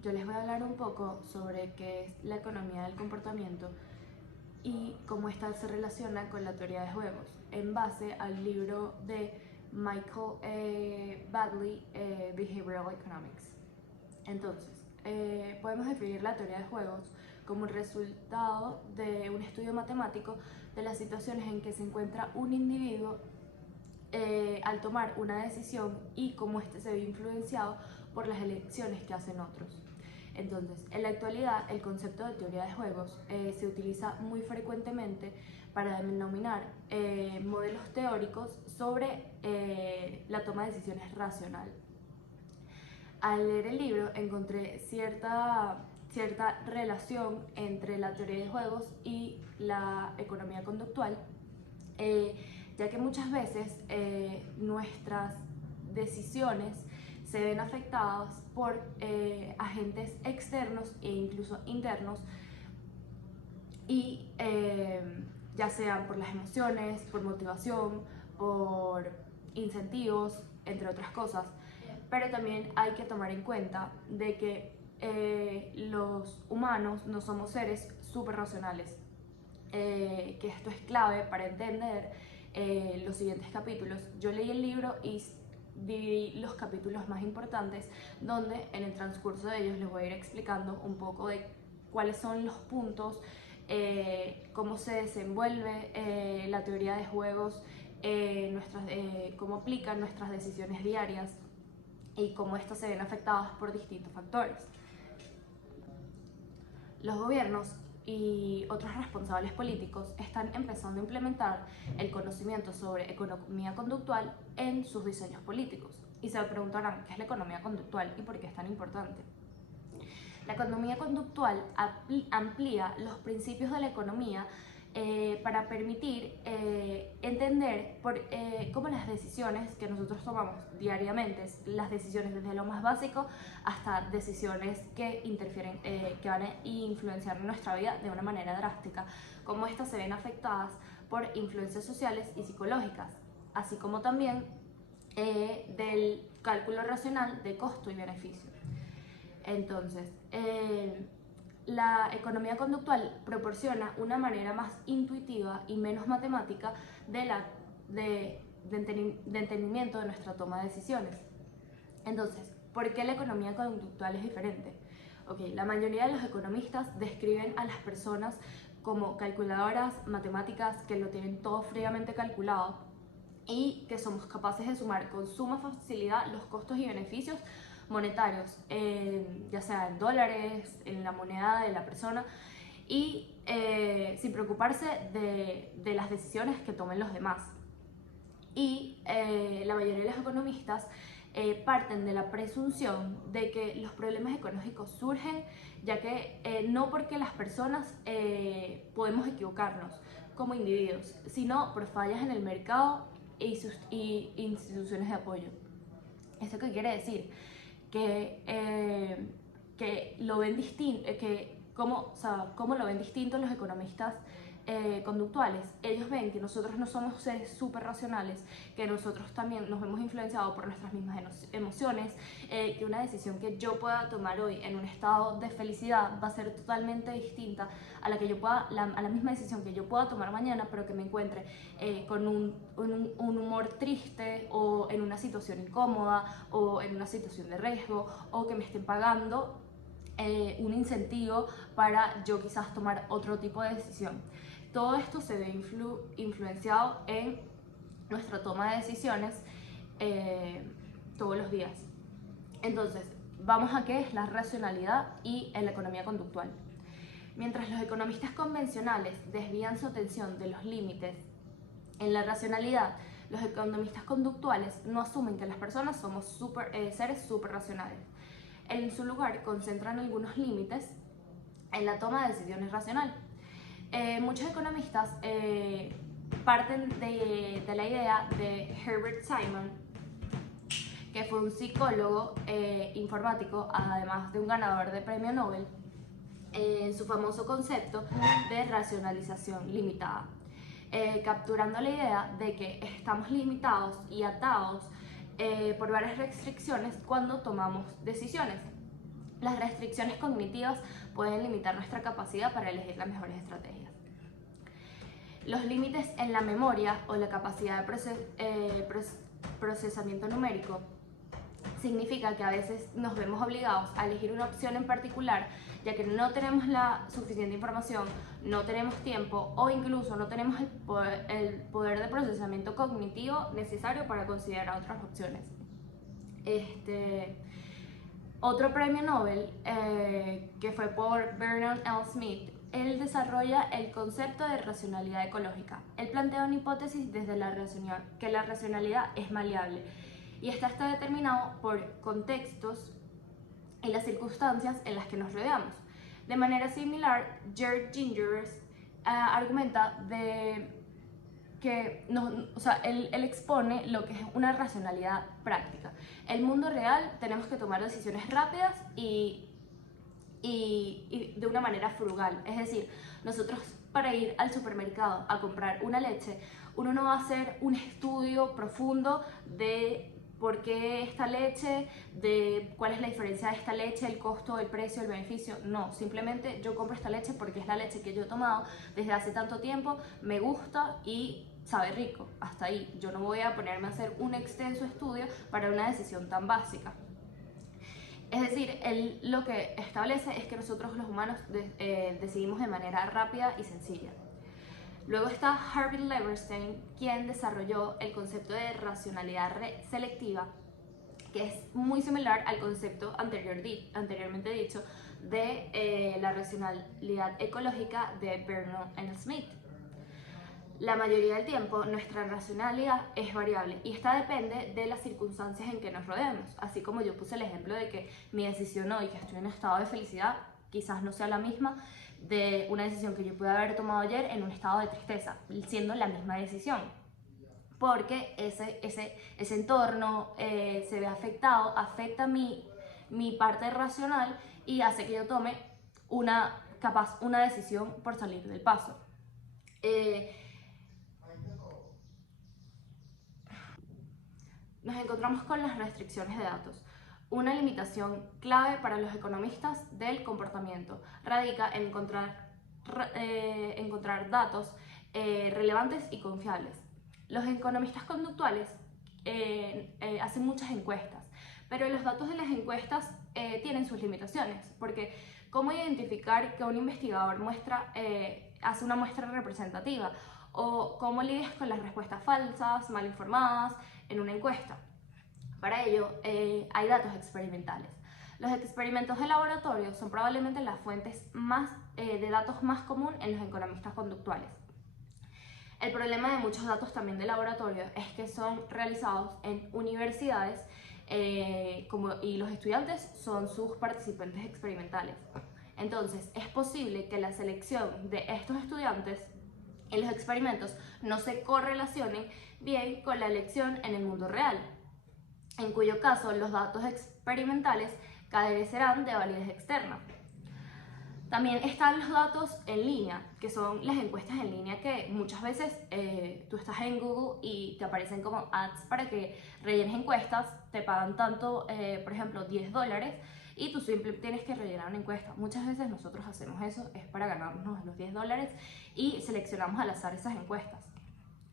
yo les voy a hablar un poco sobre qué es la economía del comportamiento y cómo esta se relaciona con la teoría de juegos, en base al libro de Michael Badley, Behavioral Economics. Entonces, podemos definir la teoría de juegos como el resultado de un estudio matemático de las situaciones en que se encuentra un individuo al tomar una decisión y cómo éste se ve influenciado por las elecciones que hacen otros. Entonces, en la actualidad, el concepto de teoría de juegos se utiliza muy frecuentemente para denominar modelos teóricos sobre la toma de decisiones racional. Al leer el libro encontré cierta relación entre la teoría de juegos y la economía conductual, ya que muchas veces nuestras decisiones se ven afectadas por agentes externos e incluso internos, y ya sean por las emociones, por motivación, por incentivos, entre otras cosas. Pero también hay que tomar en cuenta de que los humanos no somos seres súper racionales, que esto es clave para entender los siguientes capítulos. Yo leí el libro y dividí los capítulos más importantes, donde en el transcurso de ellos les voy a ir explicando un poco de cuáles son los puntos, cómo se desenvuelve la teoría de juegos, cómo aplican nuestras decisiones diarias y cómo estas se ven afectadas por distintos factores. Los gobiernos y otros responsables políticos están empezando a implementar el conocimiento sobre economía conductual en sus diseños políticos. Y se preguntarán, ¿qué es la economía conductual y por qué es tan importante? La economía conductual amplía los principios de la economía para permitir entender cómo las decisiones que nosotros tomamos diariamente, las decisiones desde lo más básico hasta decisiones que interfieren, que van a influenciar nuestra vida de una manera drástica, cómo estas se ven afectadas por influencias sociales y psicológicas, así como también del cálculo racional de costo y beneficio. Entonces, la economía conductual proporciona una manera más intuitiva y menos matemática de entendimiento de nuestra toma de decisiones. Entonces, ¿por qué la economía conductual es diferente? La mayoría de los economistas describen a las personas como calculadoras matemáticas que lo tienen todo fríamente calculado y que somos capaces de sumar con suma facilidad los costos y beneficios monetarios, ya sea en dólares, en la moneda de la persona, y sin preocuparse de las decisiones que tomen los demás. Y la mayoría de los economistas parten de la presunción de que los problemas económicos surgen ya que no porque las personas podemos equivocarnos como individuos, sino por fallas en el mercado y instituciones de apoyo. ¿Esto qué quiere decir? Que lo ven distinto, cómo lo ven distinto los economistas conductuales. Ellos ven que nosotros no somos seres súper racionales, que nosotros también nos vemos influenciados por nuestras mismas emociones, que una decisión que yo pueda tomar hoy en un estado de felicidad va a ser totalmente distinta a la misma decisión que yo pueda tomar mañana, pero que me encuentre con un humor triste o en una situación incómoda o en una situación de riesgo, o que me estén pagando un incentivo para yo quizás tomar otro tipo de decisión. Todo esto se ve influenciado en nuestra toma de decisiones todos los días. Entonces, vamos a qué es la racionalidad y en la economía conductual. Mientras los economistas convencionales desvían su atención de los límites en la racionalidad, los economistas conductuales no asumen que las personas somos seres súper racionales. En su lugar, concentran algunos límites en la toma de decisiones racional. Muchos economistas parten de la idea de Herbert Simon, que fue un psicólogo informático, además de un ganador de premio Nobel, en su famoso concepto de racionalización limitada, capturando la idea de que estamos limitados y atados por varias restricciones cuando tomamos decisiones. Las restricciones cognitivas pueden limitar nuestra capacidad para elegir las mejores estrategias. Los límites en la memoria o la capacidad de procesamiento numérico significa que a veces nos vemos obligados a elegir una opción en particular, ya que no tenemos la suficiente información, no tenemos tiempo o incluso no tenemos el poder de procesamiento cognitivo necesario para considerar otras opciones. Otro premio Nobel, que fue por Vernon L. Smith, él desarrolla el concepto de racionalidad ecológica. Él plantea una hipótesis desde que la racionalidad es maleable y está determinado por contextos y las circunstancias en las que nos rodeamos. De manera similar, Gerd Gingras argumenta que él expone lo que es una racionalidad práctica. En el mundo real tenemos que tomar decisiones rápidas y de una manera frugal. Es decir, nosotros para ir al supermercado a comprar una leche, uno no va a hacer un estudio profundo de por qué esta leche, de cuál es la diferencia de esta leche, el costo, el precio, el beneficio. No, simplemente yo compro esta leche porque es la leche que yo he tomado desde hace tanto tiempo, me gusta y sabe rico. Hasta ahí. Yo no voy a ponerme a hacer un extenso estudio para una decisión tan básica. Es decir, él lo que establece es que nosotros los humanos decidimos de manera rápida y sencilla. Luego está Harvey Leverstein, quien desarrolló el concepto de racionalidad selectiva, que es muy similar al concepto anteriormente dicho de la racionalidad ecológica de Vernon L. Smith. La mayoría del tiempo nuestra racionalidad es variable y esta depende de las circunstancias en que nos rodeemos. Así como yo puse el ejemplo de que mi decisión hoy, que estoy en estado de felicidad, quizás no sea la misma de una decisión que yo pude haber tomado ayer en un estado de tristeza, siendo la misma decisión. Porque ese entorno se ve afectado, afecta mi parte racional y hace que yo tome una decisión por salir del paso. Nos encontramos con las restricciones de datos. Una limitación clave para los economistas del comportamiento radica en encontrar datos relevantes y confiables. Los economistas conductuales hacen muchas encuestas, pero los datos de las encuestas tienen sus limitaciones, porque ¿cómo identificar que un investigador hace una muestra representativa? ¿O cómo lidias con las respuestas falsas, mal informadas en una encuesta? Para ello hay datos experimentales. Los experimentos de laboratorio son probablemente las fuentes de datos más común en los economistas conductuales. El problema de muchos datos también de laboratorio es que son realizados en universidades y los estudiantes son sus participantes experimentales. Entonces, es posible que la selección de estos estudiantes en los experimentos no se correlacionen bien con la elección en el mundo real, en cuyo caso los datos experimentales carecerán de validez externa. También están los datos en línea, que son las encuestas en línea que muchas veces tú estás en Google y te aparecen como ads para que rellenes encuestas, te pagan tanto, por ejemplo, $10 y tú simplemente tienes que rellenar una encuesta. Muchas veces nosotros hacemos eso, es para ganarnos los $10 y seleccionamos al azar esas encuestas.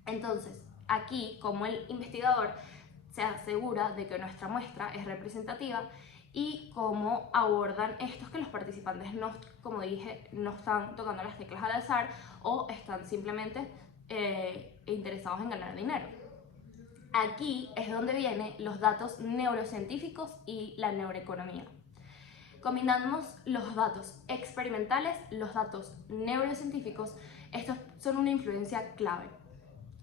Entonces, aquí, como el investigador se asegura de que nuestra muestra es representativa y cómo abordan estos que los participantes no, como dije, no están tocando las teclas al azar o están simplemente interesados en ganar dinero. Aquí es donde vienen los datos neurocientíficos y la neuroeconomía. Combinamos los datos experimentales, los datos neurocientíficos, estos son una influencia clave.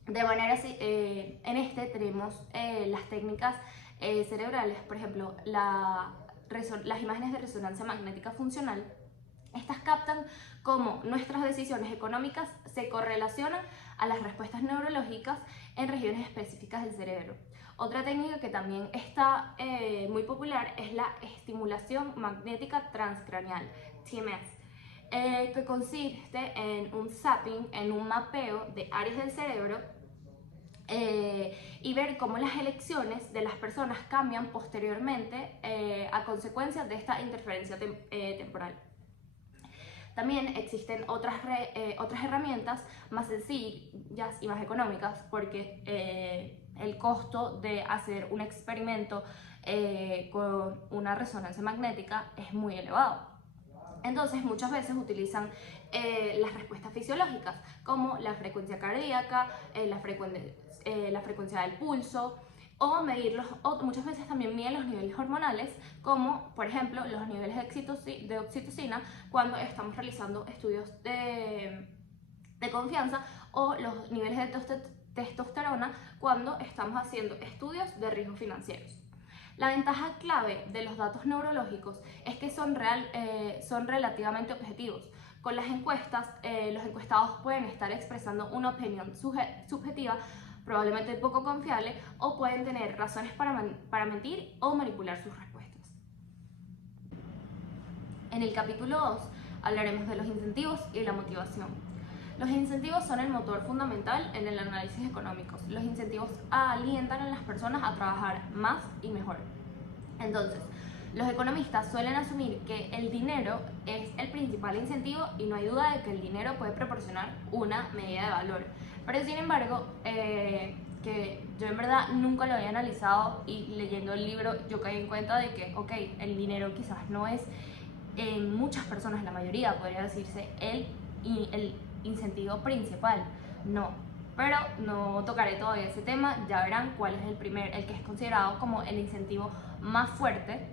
De manera en tenemos las técnicas cerebrales, por ejemplo, las imágenes de resonancia magnética funcional. Estas captan cómo nuestras decisiones económicas se correlacionan a las respuestas neurológicas en regiones específicas del cerebro. Otra técnica que también está muy popular es la estimulación magnética transcraneal, TMS, que consiste en un zapping, en un mapeo de áreas del cerebro y ver cómo las elecciones de las personas cambian posteriormente a consecuencia de esta interferencia temporal. También existen otras herramientas más sencillas y más económicas, porque el costo de hacer un experimento con una resonancia magnética es muy elevado. Entonces muchas veces utilizan las respuestas fisiológicas, como la frecuencia cardíaca, la frecuencia del pulso, o muchas veces también miden los niveles hormonales, como por ejemplo los niveles de oxitocina cuando estamos realizando estudios de confianza, o los niveles de testosterona cuando estamos haciendo estudios de riesgos financieros. La ventaja clave de los datos neurológicos es que son relativamente objetivos. Con las encuestas, los encuestados pueden estar expresando una opinión subjetiva, probablemente poco confiable, o pueden tener razones para mentir o manipular sus respuestas. En el capítulo 2 hablaremos de los incentivos y la motivación. Los incentivos son el motor fundamental en el análisis económico. Los incentivos alientan a las personas a trabajar más y mejor. Entonces, los economistas suelen asumir que el dinero es el principal incentivo y no hay duda de que el dinero puede proporcionar una medida de valor. Pero sin embargo, que yo en verdad nunca lo había analizado, y leyendo el libro yo caí en cuenta de que, el dinero quizás no es, en muchas personas, la mayoría podría decirse, el incentivo principal. No, pero no tocaré todavía ese tema. Ya verán cuál es el que es considerado como el incentivo más fuerte,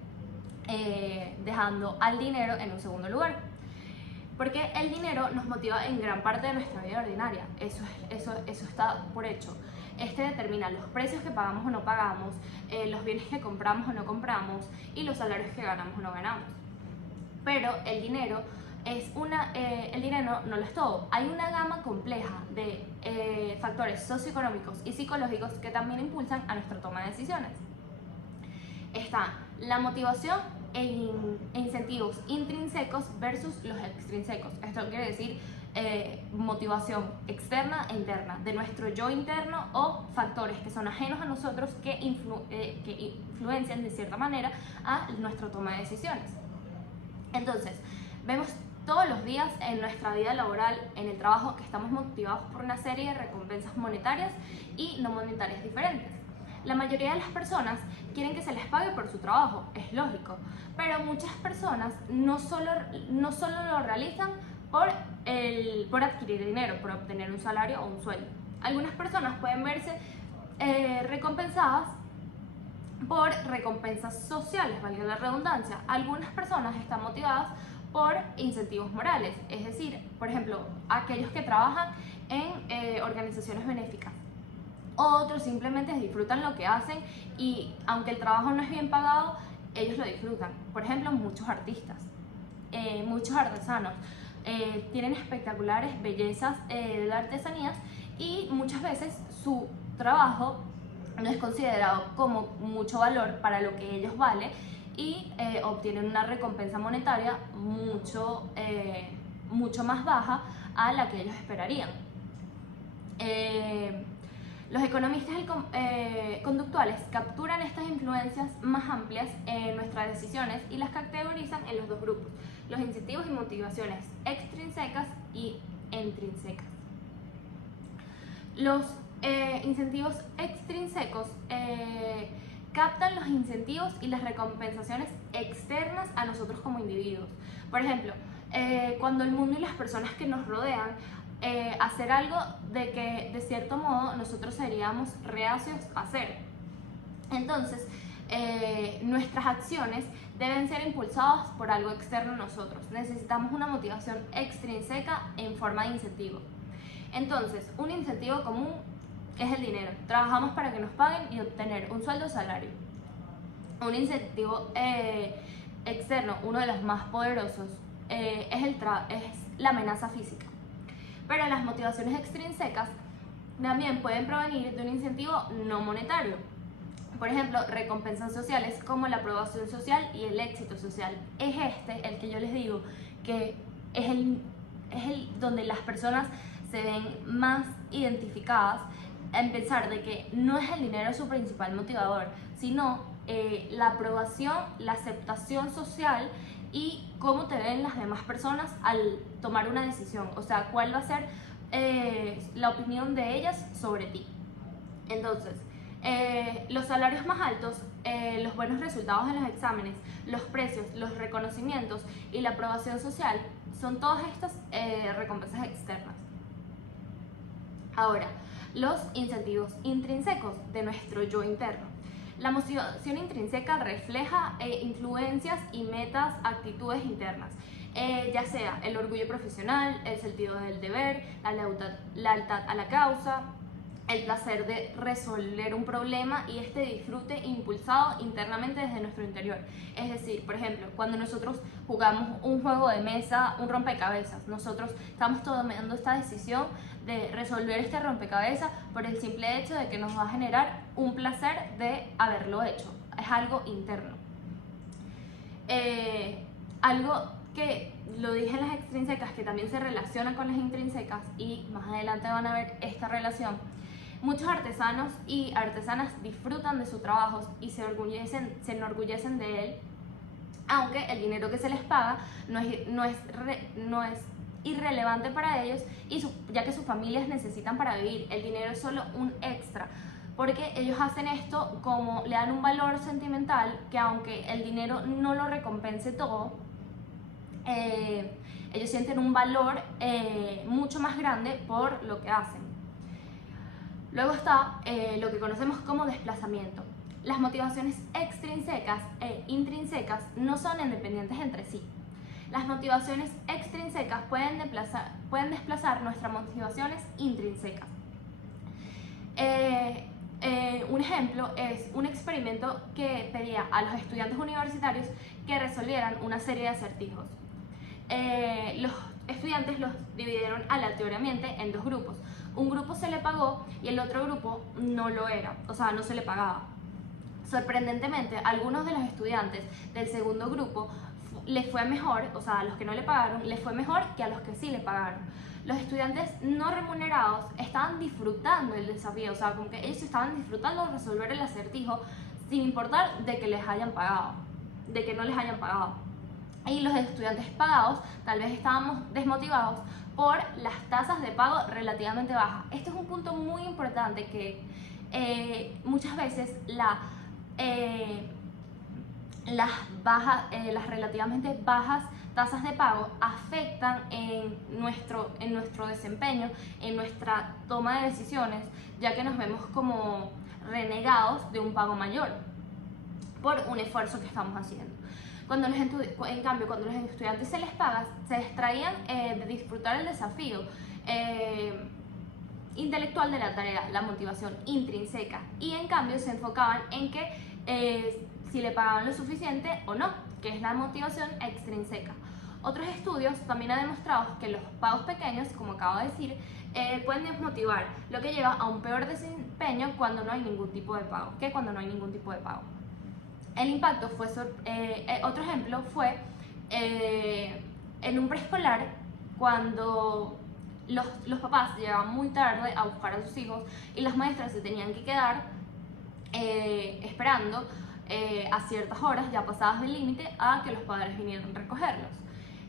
dejando al dinero en un segundo lugar. Porque el dinero nos motiva en gran parte de nuestra vida ordinaria, eso está por hecho. Este determina los precios que pagamos o no pagamos, los bienes que compramos o no compramos, y los salarios que ganamos o no ganamos. Pero el dinero no lo es todo. Hay una gama compleja de factores socioeconómicos y psicológicos que también impulsan a nuestra toma de decisiones. Está la motivación e incentivos intrínsecos versus los extrínsecos. Esto quiere decir motivación externa e interna, de nuestro yo interno, o factores que son ajenos a nosotros que influencian de cierta manera a nuestra toma de decisiones. Entonces, vemos todos los días en nuestra vida laboral, en el trabajo, que estamos motivados por una serie de recompensas monetarias y no monetarias diferentes. La mayoría de las personas quieren que se les pague por su trabajo, es lógico, pero muchas personas no solo lo realizan por adquirir dinero, por obtener un salario o un sueldo. Algunas personas pueden verse recompensadas por recompensas sociales, valga la redundancia. Algunas personas están motivadas por incentivos morales, es decir, por ejemplo, aquellos que trabajan en organizaciones benéficas. Otros simplemente disfrutan lo que hacen, y aunque el trabajo no es bien pagado, ellos lo disfrutan. Por ejemplo, muchos artistas, muchos artesanos tienen espectaculares bellezas de artesanías, y muchas veces su trabajo no es considerado como mucho valor para lo que ellos valen, y obtienen una recompensa monetaria mucho más baja a la que ellos esperarían. Los economistas conductuales capturan estas influencias más amplias en nuestras decisiones y las categorizan en los dos grupos: los incentivos y motivaciones extrínsecas y intrínsecas. Los incentivos extrínsecos captan los incentivos y las recompensaciones externas a nosotros como individuos. Por ejemplo, cuando el mundo y las personas que nos rodean hacer algo de que de cierto modo nosotros seríamos reacios a hacer. Entonces, nuestras acciones deben ser impulsadas por algo externo a nosotros. Necesitamos una motivación extrínseca en forma de incentivo. Entonces, un incentivo común es el dinero. Trabajamos para que nos paguen y obtener un sueldo o salario. Un incentivo externo, uno de los más poderosos, es la amenaza física. Pero las motivaciones extrínsecas también pueden provenir de un incentivo no monetario. Por ejemplo, recompensas sociales como la aprobación social y el éxito social. Es el que yo les digo que es el donde las personas se ven más identificadas, en pensar de que no es el dinero su principal motivador, sino la aprobación, la aceptación social y cómo te ven las demás personas al tomar una decisión, o sea, cuál va a ser la opinión de ellas sobre ti. Entonces, los salarios más altos, los buenos resultados en los exámenes, los precios, los reconocimientos y la aprobación social son todas estas recompensas externas. Ahora, los incentivos intrínsecos de nuestro yo interno. La motivación intrínseca refleja influencias y metas, actitudes internas, ya sea el orgullo profesional, el sentido del deber, la lealtad a la causa, el placer de resolver un problema y este disfrute impulsado internamente desde nuestro interior. Es decir, por ejemplo, cuando nosotros jugamos un juego de mesa, un rompecabezas, nosotros estamos tomando esta decisión de resolver este rompecabezas por el simple hecho de que nos va a generar un placer de haberlo hecho. Es algo interno. Algo que lo dije en las extrínsecas, que también se relaciona con las intrínsecas, y más adelante van a ver esta relación. Muchos artesanos y artesanas disfrutan de su trabajo y se enorgullecen de él, aunque el dinero que se les paga no es irrelevante para ellos, ya que sus familias necesitan para vivir. El dinero es solo un extra, porque ellos hacen esto como le dan un valor sentimental que, aunque el dinero no lo recompense todo, ellos sienten un valor mucho más grande por lo que hacen. Luego está lo que conocemos como desplazamiento. Las motivaciones extrínsecas e intrínsecas no son independientes entre sí. Las motivaciones extrínsecas pueden desplazar nuestras motivaciones intrínsecas. Un ejemplo es un experimento que pedía a los estudiantes universitarios que resolvieran una serie de acertijos. Los estudiantes los dividieron aleatoriamente en dos grupos. Un grupo se le pagó y el otro grupo no lo era, o sea, no se le pagaba. Sorprendentemente, a algunos de los estudiantes del segundo grupo les fue mejor, o sea, a los que no le pagaron, les fue mejor que a los que sí le pagaron. Los estudiantes no remunerados estaban disfrutando el desafío, o sea, como que ellos estaban disfrutando de resolver el acertijo sin importar de que les hayan pagado, de que no les hayan pagado. Y los estudiantes pagados tal vez estaban desmotivados por las tasas de pago relativamente bajas. Este es un punto muy importante, que muchas veces las relativamente bajas tasas de pago afectan en nuestro desempeño, en nuestra toma de decisiones, ya que nos vemos como renegados de un pago mayor por un esfuerzo que estamos haciendo. En cambio, cuando los estudiantes se les paga, se distraían de disfrutar el desafío intelectual de la tarea, la motivación intrínseca, y en cambio se enfocaban en que si le pagaban lo suficiente o no, que es la motivación extrínseca. Otros estudios también han demostrado que los pagos pequeños, como acabo de decir, pueden desmotivar, lo que lleva a un peor desempeño cuando no hay ningún tipo de pago, que cuando no hay ningún tipo de pago. El impacto fue, otro ejemplo fue en un preescolar, cuando los papás llegaban muy tarde a buscar a sus hijos y las maestras se tenían que quedar esperando a ciertas horas, ya pasadas del límite, a que los padres vinieran a recogerlos.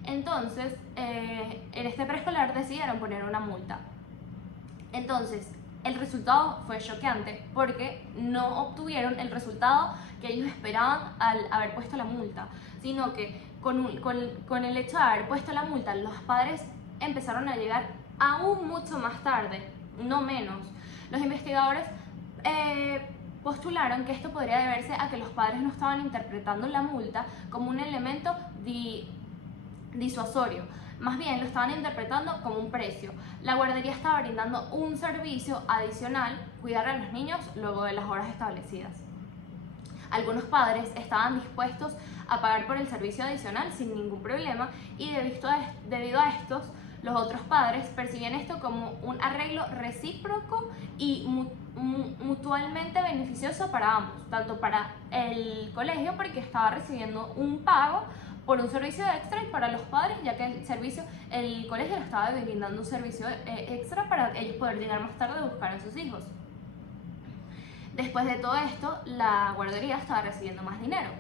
Entonces, en este preescolar decidieron poner una multa. Entonces, el resultado fue choqueante porque no obtuvieron el resultado que ellos esperaban al haber puesto la multa, sino que con el hecho de haber puesto la multa, los padres empezaron a llegar aún mucho más tarde, no menos. Los investigadores postularon que esto podría deberse a que los padres no estaban interpretando la multa como un elemento disuasorio, más bien lo estaban interpretando como un precio. La guardería estaba brindando un servicio adicional, cuidar a los niños luego de las horas establecidas. Algunos padres estaban dispuestos a pagar por el servicio adicional sin ningún problema, y debido a estos, los otros padres percibían esto como un arreglo recíproco y mutuamente beneficioso para ambos, tanto para el colegio, porque estaba recibiendo un pago por un servicio extra, y para los padres, ya que el colegio le estaba brindando un servicio extra para ellos poder llegar más tarde a buscar a sus hijos. Después de todo esto, la guardería estaba recibiendo más dinero.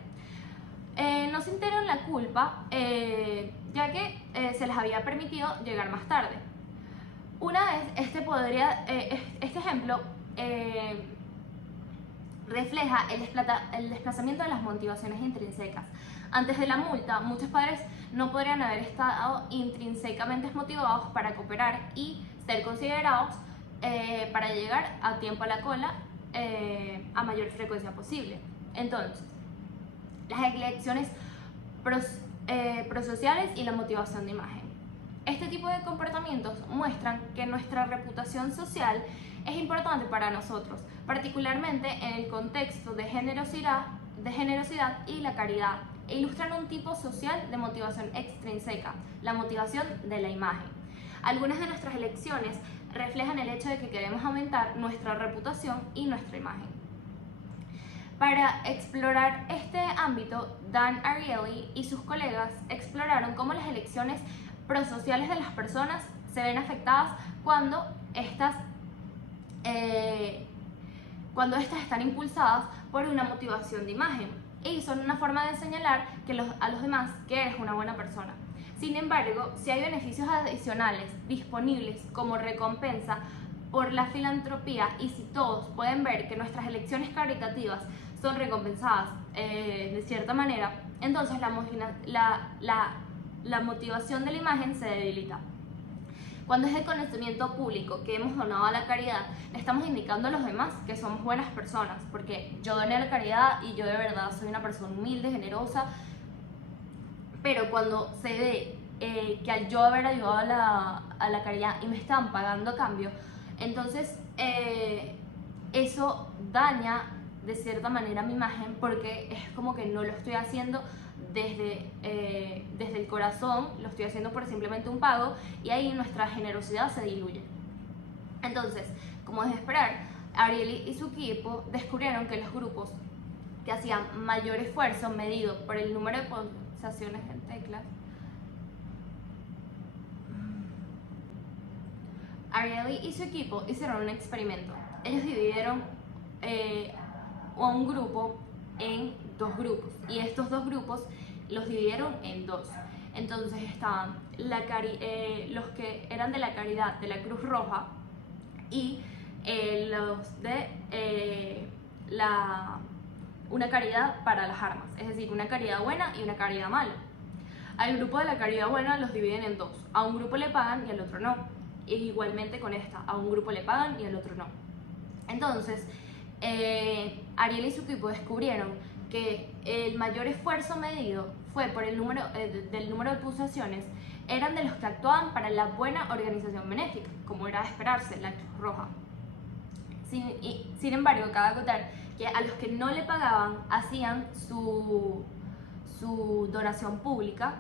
No sintieron la culpa, ya que se les había permitido llegar más tarde. Una vez, este ejemplo refleja el desplazamiento de las motivaciones intrínsecas. Antes de la multa, muchos padres no podrían haber estado intrínsecamente motivados para cooperar y ser considerados para llegar a tiempo a la cola a mayor frecuencia posible. Entonces, las elecciones prosociales y la motivación de imagen. Este tipo de comportamientos muestran que nuestra reputación social es importante para nosotros, particularmente en el contexto de generosidad y la caridad, e ilustran un tipo social de motivación extrínseca, la motivación de la imagen. Algunas de nuestras elecciones reflejan el hecho de que queremos aumentar nuestra reputación y nuestra imagen. Para explorar este ámbito, Dan Ariely y sus colegas exploraron cómo las elecciones prosociales de las personas se ven afectadas cuando estas están impulsadas por una motivación de imagen y son una forma de señalar a los demás que eres una buena persona. Sin embargo, si hay beneficios adicionales disponibles como recompensa por la filantropía y si todos pueden ver que nuestras elecciones caritativas son recompensadas de cierta manera, entonces la motivación de la imagen se debilita. Cuando es el conocimiento público que hemos donado a la caridad, le estamos indicando a los demás que somos buenas personas, porque yo doné a la caridad y yo de verdad soy una persona humilde, generosa, pero cuando se ve que al yo haber ayudado a la caridad y me están pagando a cambio, entonces eso daña de cierta manera mi imagen, porque es como que no lo estoy haciendo desde el corazón, lo estoy haciendo por simplemente un pago, y ahí nuestra generosidad se diluye. Entonces, como es de esperar, Ariely y su equipo descubrieron que los grupos que hacían mayor esfuerzo medido por el número de pulsaciones en teclas, Ariely y su equipo hicieron un experimento. Ellos dividieron a un grupo en dos grupos, y estos dos grupos los dividieron en dos. Entonces estaban los que eran de la caridad de la Cruz Roja y los de una caridad para las armas, es decir, una caridad buena y una caridad mala. Al grupo de la caridad buena los dividen en dos, a un grupo le pagan y al otro no, y igualmente con esta, a un grupo le pagan y al otro no. Entonces, Ariely y su equipo descubrieron que el mayor esfuerzo medido fue por el número de pulsaciones, eran de los que actuaban para la buena organización benéfica, como era de esperarse, la Cruz Roja. Sin embargo, cabe acotar que a los que no le pagaban hacían su donación pública,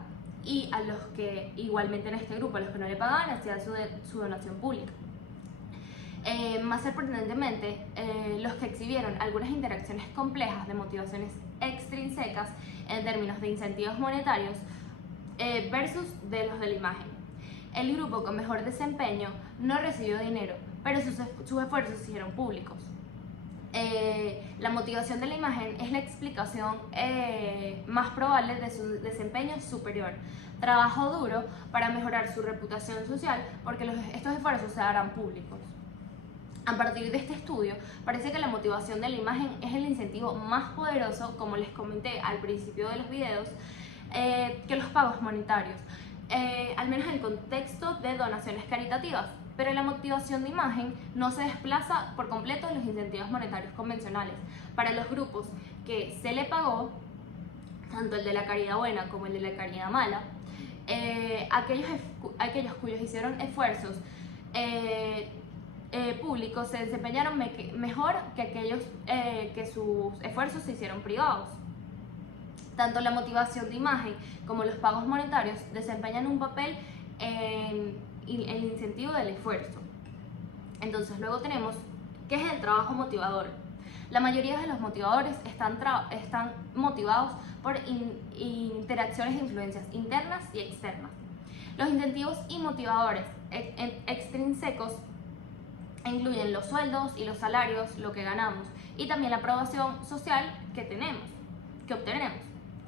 y a los que, igualmente en este grupo, a los que no le pagaban hacían su donación pública. Más sorprendentemente, los que exhibieron algunas interacciones complejas de motivaciones extrínsecas en términos de incentivos monetarios versus de los de la imagen. El grupo con mejor desempeño no recibió dinero, pero sus esfuerzos se hicieron públicos. La motivación de la imagen es la explicación más probable de su desempeño superior. Trabajo duro para mejorar su reputación social, porque estos esfuerzos se harán públicos. A partir de este estudio, parece que la motivación de la imagen es el incentivo más poderoso, como les comenté al principio de los videos, que los pagos monetarios, al menos en el contexto de donaciones caritativas. Pero la motivación de imagen no se desplaza por completo de los incentivos monetarios convencionales. Para los grupos que se le pagó, tanto el de la caridad buena como el de la caridad mala, aquellos cuyos hicieron esfuerzos públicos se desempeñaron mejor que aquellos que sus esfuerzos se hicieron privados. Tanto la motivación de imagen como los pagos monetarios desempeñan un papel en el incentivo del esfuerzo. Entonces luego tenemos ¿qué es el trabajo motivador? La mayoría de los motivadores están motivados por interacciones e influencias internas y externas. Los incentivos y motivadores extrínsecos incluyen los sueldos y los salarios, lo que ganamos, y también la aprobación social que obtenemos.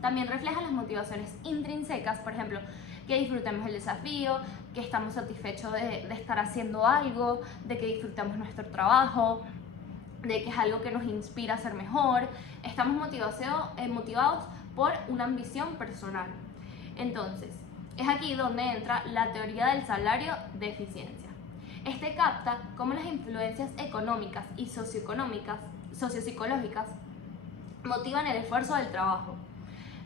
También refleja las motivaciones intrínsecas, por ejemplo, que disfrutemos el desafío, que estamos satisfechos de estar haciendo algo, de que disfrutamos nuestro trabajo, de que es algo que nos inspira a ser mejor. Estamos motivados por una ambición personal. Entonces, es aquí donde entra la teoría del salario de eficiencia. Este capta cómo las influencias económicas y sociopsicológicas motivan el esfuerzo del trabajo.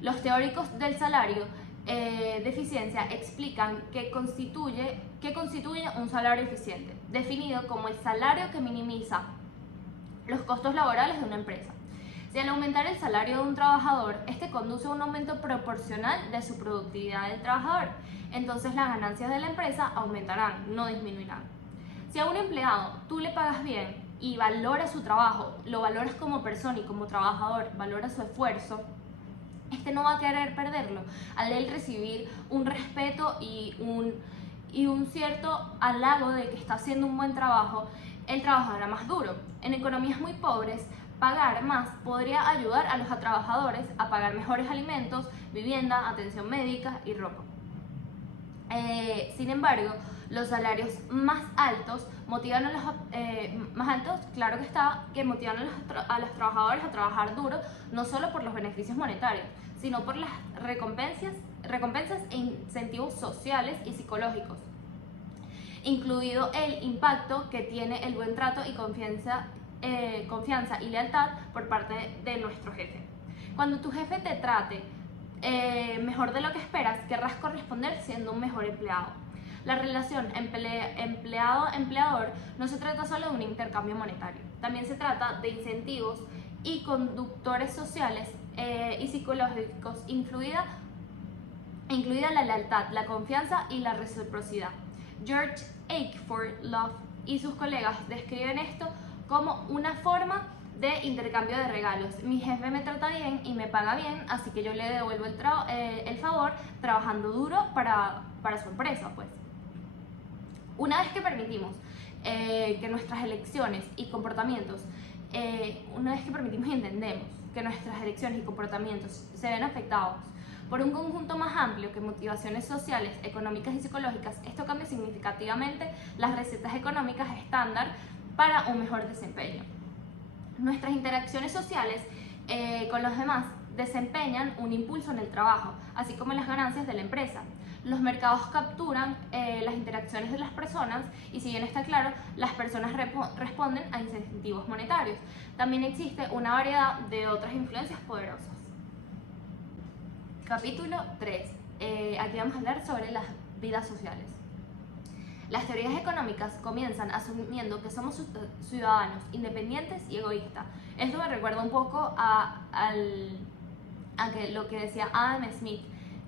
Los teóricos del salario de eficiencia explican qué constituye un salario eficiente, definido como el salario que minimiza los costos laborales de una empresa. Si al aumentar el salario de un trabajador, este conduce a un aumento proporcional de su productividad del trabajador, entonces las ganancias de la empresa aumentarán, no disminuirán. Si a un empleado tú le pagas bien y valoras su trabajo, lo valoras como persona y como trabajador, valoras su esfuerzo, este no va a querer perderlo. Al él recibir un respeto y un cierto halago de que está haciendo un buen trabajo, él trabajará más duro. En economías muy pobres, pagar más podría ayudar a los trabajadores a pagar mejores alimentos, vivienda, atención médica y ropa. Sin embargo, los salarios más altos motivan claro que está, que motivan a los trabajadores a trabajar duro, no solo por los beneficios monetarios, sino por las recompensas e incentivos sociales y psicológicos, incluido el impacto que tiene el buen trato y confianza y lealtad por parte de nuestro jefe. Cuando tu jefe te trate mejor de lo que esperas, querrás corresponder siendo un mejor empleado. La relación empleado-empleador no se trata solo de un intercambio monetario, también se trata de incentivos y conductores sociales y psicológicos, incluida la lealtad, la confianza y la reciprocidad. George Ackford Love y sus colegas describen esto como una forma de intercambio de regalos. Mi jefe me trata bien y me paga bien, así que yo le devuelvo el favor trabajando duro para su empresa, pues. Una vez que permitimos que nuestras elecciones y comportamientos, una vez que permitimos y entendemos que nuestras elecciones y comportamientos se ven afectados por un conjunto más amplio que motivaciones sociales, económicas y psicológicas, esto cambia significativamente las recetas económicas estándar para un mejor desempeño. Nuestras interacciones sociales con los demás desempeñan un impulso en el trabajo, así como las ganancias de la empresa. Los mercados capturan las interacciones de las personas y, si bien está claro, las personas responden a incentivos monetarios. También existe una variedad de otras influencias poderosas. Capítulo 3. Aquí vamos a hablar sobre las vidas sociales. Las teorías económicas comienzan asumiendo que somos ciudadanos independientes y egoístas. Esto me recuerda un poco a lo que decía Adam Smith,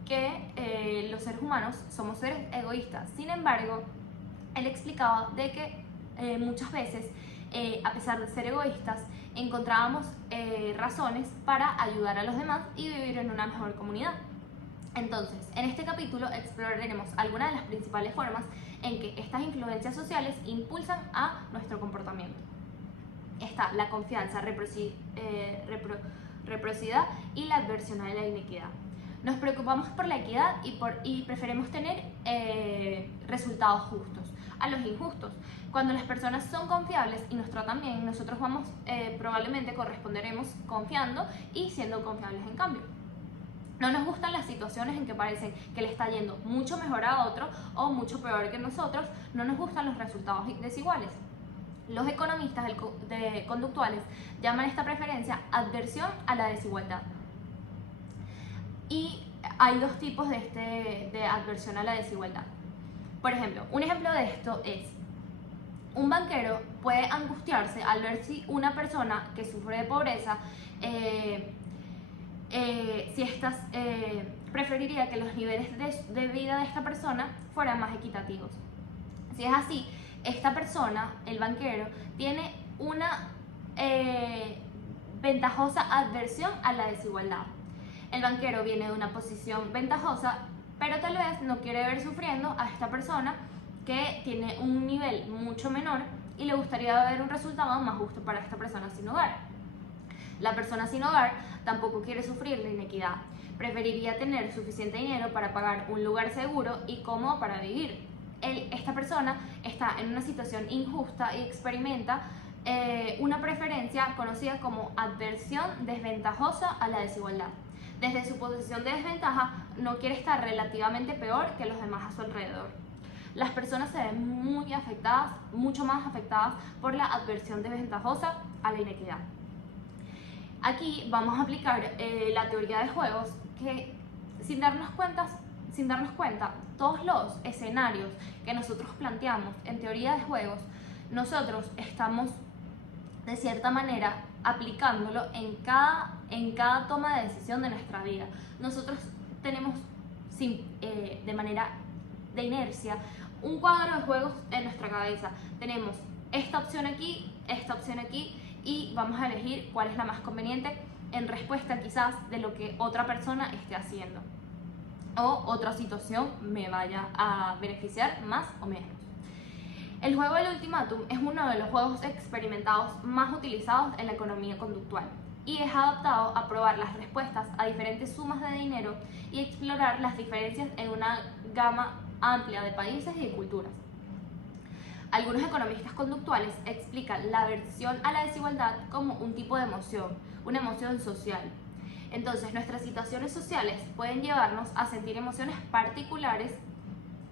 que los seres humanos somos seres egoístas. Sin embargo, él explicaba de que muchas veces, a pesar de ser egoístas, encontrábamos razones para ayudar a los demás y vivir en una mejor comunidad. Entonces, en este capítulo exploraremos algunas de las principales formas en que estas influencias sociales impulsan a nuestro comportamiento. Está la confianza, reciprocidad y la adversión a la inequidad. Nos preocupamos por la equidad y preferimos tener resultados justos a los injustos. Cuando las personas son confiables y nos tratan bien, nosotros probablemente corresponderemos confiando y siendo confiables en cambio. No nos gustan las situaciones en que parecen que le está yendo mucho mejor a otro o mucho peor que nosotros. No nos gustan los resultados desiguales. Los economistas conductuales llaman esta preferencia adversión a la desigualdad. Y hay dos tipos de adversión a la desigualdad. Por ejemplo, un ejemplo de esto es: un banquero puede angustiarse al ver si una persona que sufre de pobreza preferiría que los niveles de vida de esta persona fueran más equitativos. Si es así, esta persona, el banquero, tiene una ventajosa adversión a la desigualdad. El banquero viene de una posición ventajosa, pero tal vez no quiere ver sufriendo a esta persona que tiene un nivel mucho menor y le gustaría ver un resultado más justo para esta persona sin hogar. La persona sin hogar tampoco quiere sufrir la inequidad. Preferiría tener suficiente dinero para pagar un lugar seguro y cómodo para vivir. Esta persona está en una situación injusta y experimenta una preferencia conocida como aversión desventajosa a la desigualdad. Desde su posición de desventaja, no quiere estar relativamente peor que los demás a su alrededor. Las personas se ven muy afectadas, mucho más afectadas por la aversión desventajosa a la inequidad. Aquí vamos a aplicar la teoría de juegos que sin darnos cuenta, todos los escenarios que nosotros planteamos en teoría de juegos, nosotros estamos de cierta manera aplicándolo en cada toma de decisión de nuestra vida. Nosotros tenemos de manera de inercia un cuadro de juegos en nuestra cabeza. Tenemos esta opción aquí y vamos a elegir cuál es la más conveniente en respuesta quizás de lo que otra persona esté haciendo o otra situación me vaya a beneficiar más o menos. El juego del ultimátum es uno de los juegos experimentados más utilizados en la economía conductual y es adaptado a probar las respuestas a diferentes sumas de dinero y explorar las diferencias en una gama amplia de países y de culturas. Algunos economistas conductuales explican la aversión a la desigualdad como un tipo de emoción, una emoción social. Entonces, nuestras situaciones sociales pueden llevarnos a sentir emociones particulares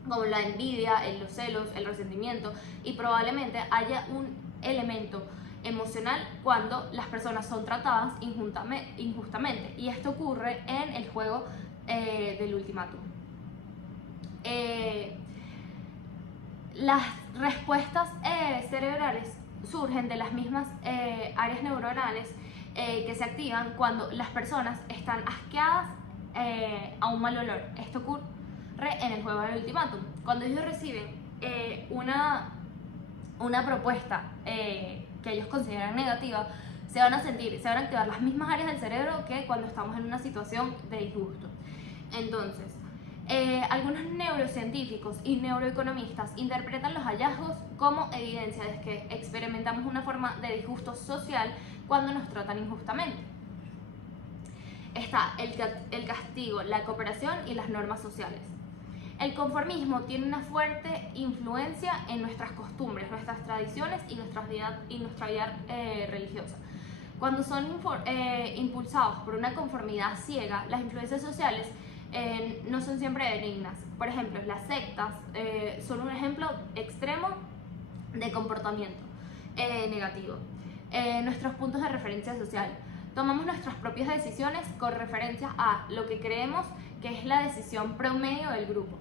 como la envidia, los celos, el resentimiento, y probablemente haya un elemento emocional cuando las personas son tratadas injustamente, y esto ocurre en el juego del ultimátum. Las respuestas cerebrales surgen de las mismas áreas neuronales que se activan cuando las personas están asqueadas a un mal olor. Esto ocurre en el juego del ultimátum. Cuando ellos reciben una propuesta que ellos consideran negativa, se van a activar las mismas áreas del cerebro que cuando estamos en una situación de disgusto. Entonces, algunos neurocientíficos y neuroeconomistas interpretan los hallazgos como evidencia de que experimentamos una forma de disgusto social cuando nos tratan injustamente. Está el castigo, la cooperación y las normas sociales. El conformismo tiene una fuerte influencia en nuestras costumbres, nuestras tradiciones y nuestra vida religiosa. Cuando son impulsados por una conformidad ciega, las influencias sociales no son siempre benignas. Por ejemplo, las sectas son un ejemplo extremo de comportamiento negativo. Nuestros puntos de referencia social. Tomamos nuestras propias decisiones con referencia a lo que creemos que es la decisión promedio del grupo.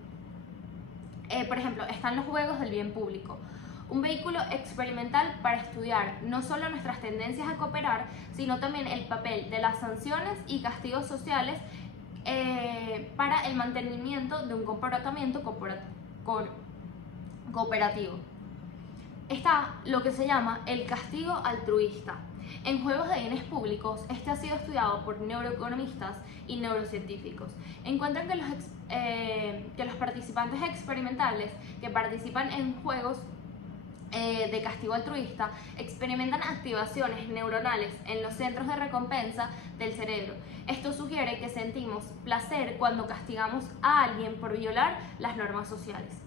Por ejemplo, están los juegos del bien público, un vehículo experimental para estudiar no solo nuestras tendencias a cooperar, sino también el papel de las sanciones y castigos sociales para el mantenimiento de un comportamiento cooperativo. Está lo que se llama el castigo altruista. En juegos de bienes públicos, este ha sido estudiado por neuroeconomistas y neurocientíficos. Encuentran que los participantes experimentales que participan en juegos de castigo altruista experimentan activaciones neuronales en los centros de recompensa del cerebro. Esto sugiere que sentimos placer cuando castigamos a alguien por violar las normas sociales.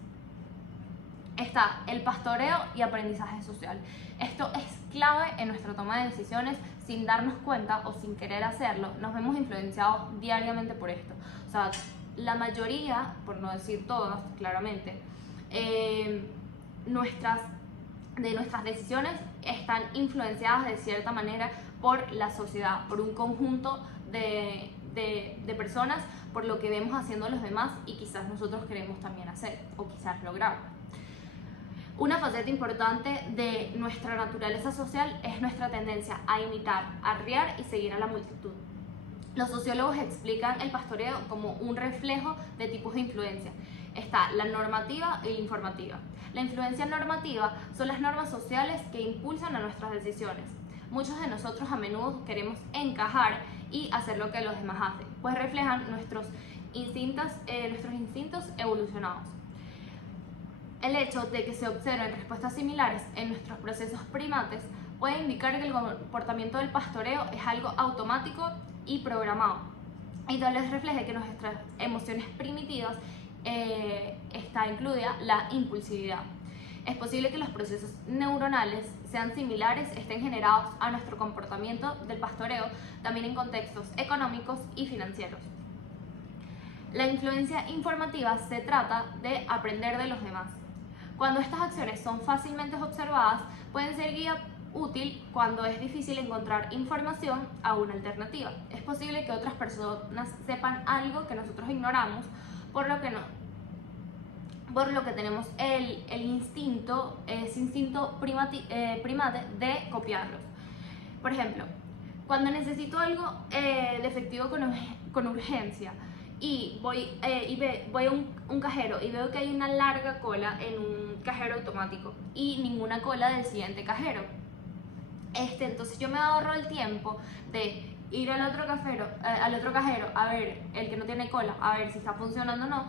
Está el pastoreo y aprendizaje social. Esto es clave en nuestra toma de decisiones sin darnos cuenta o sin querer hacerlo. Nos vemos influenciados diariamente por esto. O sea, la mayoría, por no decir todas, claramente, de nuestras decisiones están influenciadas de cierta manera por la sociedad, por un conjunto de personas, por lo que vemos haciendo los demás y quizás nosotros queremos también hacer o quizás lograr. Una faceta importante de nuestra naturaleza social es nuestra tendencia a imitar, a arriar y seguir a la multitud. Los sociólogos explican el pastoreo como un reflejo de tipos de influencia. Está la normativa y la informativa. La influencia normativa son las normas sociales que impulsan a nuestras decisiones. Muchos de nosotros a menudo queremos encajar y hacer lo que los demás hacen, pues reflejan nuestros instintos evolucionados. El hecho de que se observen respuestas similares en nuestros procesos primates puede indicar que el comportamiento del pastoreo es algo automático y programado, y tal vez refleje que nuestras emociones primitivas está incluida la impulsividad. Es posible que los procesos neuronales sean similares, estén generados a nuestro comportamiento del pastoreo, también en contextos económicos y financieros. La influencia informativa se trata de aprender de los demás. Cuando estas acciones son fácilmente observadas, pueden ser guía útil cuando es difícil encontrar información a una alternativa. Es posible que otras personas sepan algo que nosotros ignoramos, por lo que tenemos ese instinto primate de copiarlos. Por ejemplo, cuando necesito algo de efectivo con urgencia y voy a un cajero y veo que hay una larga cola en un cajero automático y ninguna cola del siguiente cajero, entonces yo me ahorro el tiempo de ir al otro cajero a ver el que no tiene cola, a ver si está funcionando o no,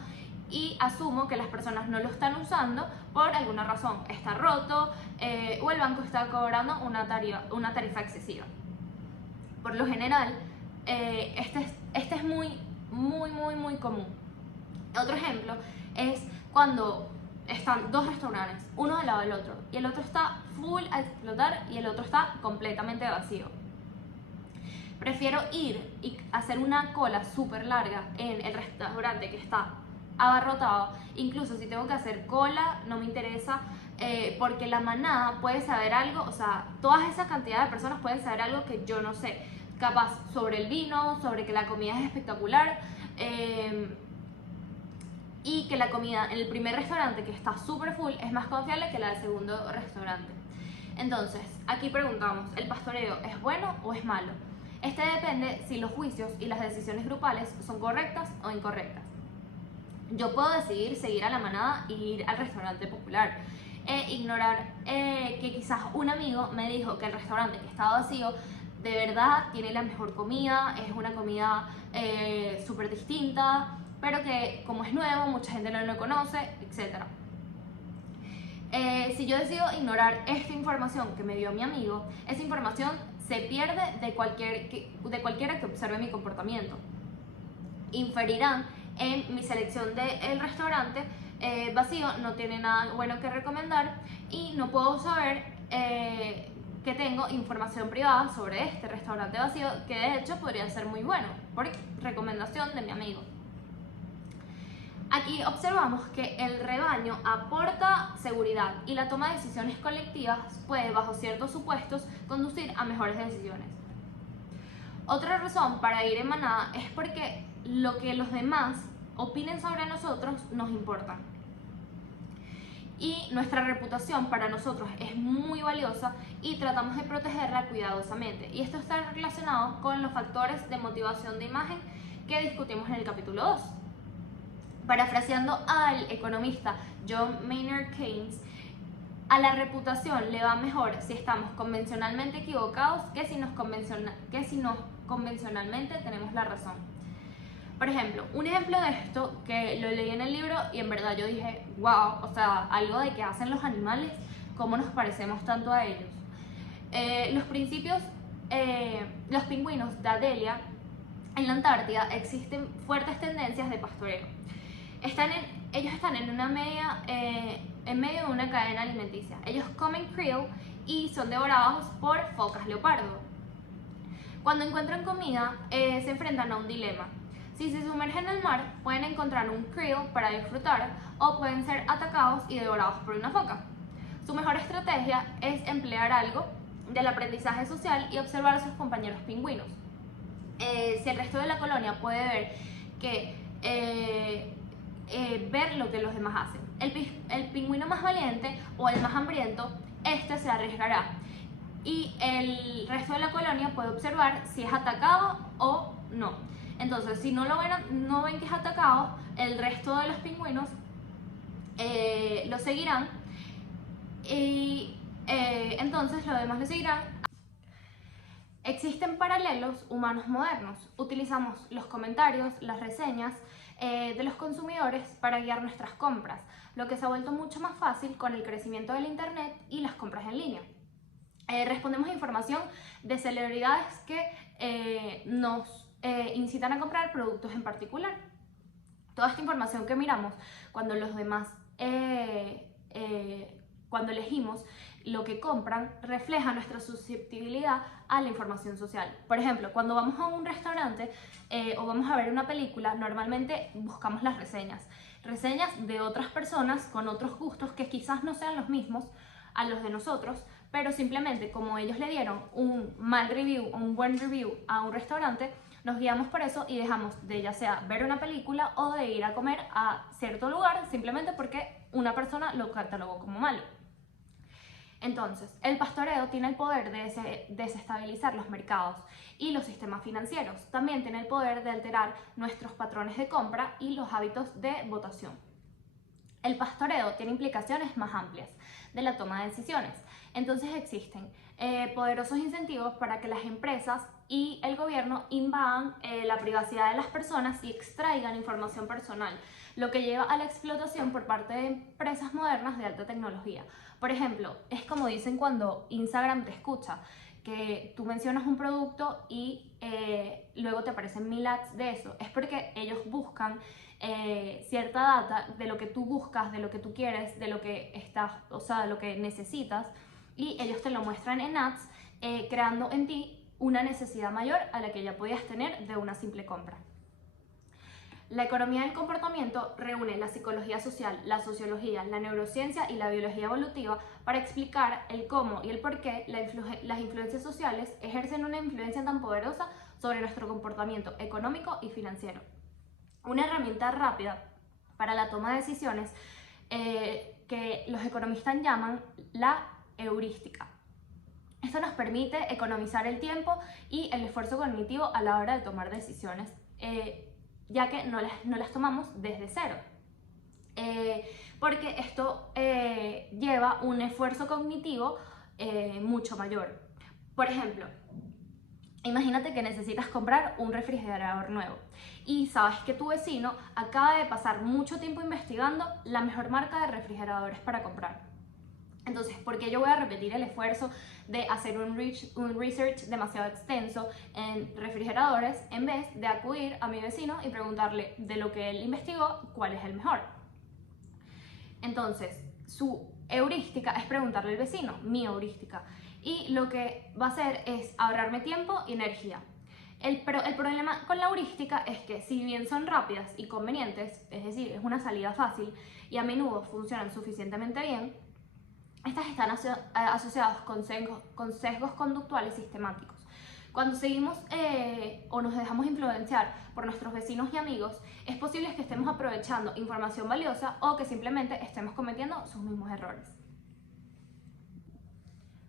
y asumo que las personas no lo están usando por alguna razón, está roto o el banco está cobrando una tarifa excesiva. Por lo general, este es muy común. Otro ejemplo es cuando están dos restaurantes, uno al lado del otro, y el otro está full a explotar y el otro está completamente vacío. Prefiero ir y hacer una cola súper larga en el restaurante que está abarrotado. Incluso si tengo que hacer cola, no me interesa, porque la manada puede saber algo, o sea, toda esa cantidad de personas pueden saber algo que yo no sé, capaz sobre el vino, sobre que la comida es espectacular, y que la comida en el primer restaurante que está súper full es más confiable que la del segundo restaurante. Entonces, aquí preguntamos, ¿el pastoreo es bueno o es malo? Este depende si los juicios y las decisiones grupales son correctas o incorrectas. Yo puedo decidir seguir a la manada e ir al restaurante popular, ignorar que quizás un amigo me dijo que el restaurante que estaba vacío de verdad tiene la mejor comida, es una comida súper distinta, pero que como es nuevo, mucha gente no lo conoce, etc. Si yo decido ignorar esta información que me dio mi amigo, esa información se pierde de cualquiera que observe mi comportamiento. Inferirán en mi selección del restaurante vacío, no tiene nada bueno que recomendar y no puedo saber que tengo información privada sobre este restaurante vacío, que de hecho podría ser muy bueno por recomendación de mi amigo. Aquí observamos que el rebaño aporta seguridad y la toma de decisiones colectivas puede, bajo ciertos supuestos, conducir a mejores decisiones. Otra razón para ir en manada es porque lo que los demás opinen sobre nosotros nos importa. Y nuestra reputación para nosotros es muy valiosa y tratamos de protegerla cuidadosamente. Y esto está relacionado con los factores de motivación de imagen que discutimos en el capítulo 2. Parafraseando al economista John Maynard Keynes, a la reputación le va mejor si estamos convencionalmente equivocados que si convencionalmente tenemos la razón. Por ejemplo, un ejemplo de esto que lo leí en el libro y en verdad yo dije, wow, o sea, algo de que hacen los animales, cómo nos parecemos tanto a ellos. Los pingüinos de Adelia en la Antártida existen fuertes tendencias de pastoreo. Ellos están en medio de una cadena alimenticia. Ellos comen krill y son devorados por focas leopardo. Cuando encuentran comida, se enfrentan a un dilema. Si se sumergen al mar, pueden encontrar un krill para disfrutar o pueden ser atacados y devorados por una foca. Su mejor estrategia es emplear algo del aprendizaje social y observar a sus compañeros pingüinos. Si el resto de la colonia puede ver lo que los demás hacen, el pingüino más valiente o el más hambriento, se arriesgará y el resto de la colonia puede observar si es atacado o no. Entonces, si no ven que es atacado, el resto de los pingüinos lo seguirán y entonces los demás lo seguirán. Existen paralelos humanos modernos. Utilizamos los comentarios, las reseñas de los consumidores para guiar nuestras compras, lo que se ha vuelto mucho más fácil con el crecimiento del internet y las compras en línea. Respondemos a información de celebridades que nos incitan a comprar productos en particular. Toda esta información que miramos cuando los demás, cuando elegimos lo que compran, refleja nuestra susceptibilidad a la información social. Por ejemplo, cuando vamos a un restaurante o vamos a ver una película, normalmente buscamos las reseñas. Reseñas de otras personas con otros gustos que quizás no sean los mismos a los de nosotros, pero simplemente como ellos le dieron un mal review o un buen review a un restaurante, nos guiamos por eso y dejamos de ya sea ver una película o de ir a comer a cierto lugar simplemente porque una persona lo catalogó como malo. Entonces, el pastoreo tiene el poder de desestabilizar los mercados y los sistemas financieros. También tiene el poder de alterar nuestros patrones de compra y los hábitos de votación. El pastoreo tiene implicaciones más amplias de la toma de decisiones. Entonces existen poderosos incentivos para que las empresas y el gobierno invadan la privacidad de las personas y extraigan información personal, lo que lleva a la explotación por parte de empresas modernas de alta tecnología. Por ejemplo, es como dicen cuando Instagram te escucha, que tú mencionas un producto y luego te aparecen 1000 ads de eso. Es porque ellos buscan cierta data de lo que tú buscas, de lo que tú quieres, de lo que estás, o sea, de lo que necesitas, y ellos te lo muestran en ads, creando en ti una necesidad mayor a la que ya podías tener de una simple compra. La economía del comportamiento reúne la psicología social, la sociología, la neurociencia y la biología evolutiva para explicar el cómo y el por qué las influencias sociales ejercen una influencia tan poderosa sobre nuestro comportamiento económico y financiero. Una herramienta rápida para la toma de decisiones que los economistas llaman la heurística. Esto nos permite economizar el tiempo y el esfuerzo cognitivo a la hora de tomar decisiones, ya que no las tomamos desde cero. Porque esto lleva un esfuerzo cognitivo mucho mayor. Por ejemplo, imagínate que necesitas comprar un refrigerador nuevo y sabes que tu vecino acaba de pasar mucho tiempo investigando la mejor marca de refrigeradores para comprar. Entonces, ¿por qué yo voy a repetir el esfuerzo de hacer un research demasiado extenso en refrigeradores en vez de acudir a mi vecino y preguntarle de lo que él investigó cuál es el mejor? Entonces, su heurística es preguntarle al vecino, mi heurística, y lo que va a hacer es ahorrarme tiempo y energía. Pero el problema con la heurística es que si bien son rápidas y convenientes, es decir, es una salida fácil y a menudo funcionan suficientemente bien, estas están asociadas con sesgos conductuales sistemáticos. Cuando seguimos o nos dejamos influenciar por nuestros vecinos y amigos, es posible que estemos aprovechando información valiosa o que simplemente estemos cometiendo sus mismos errores.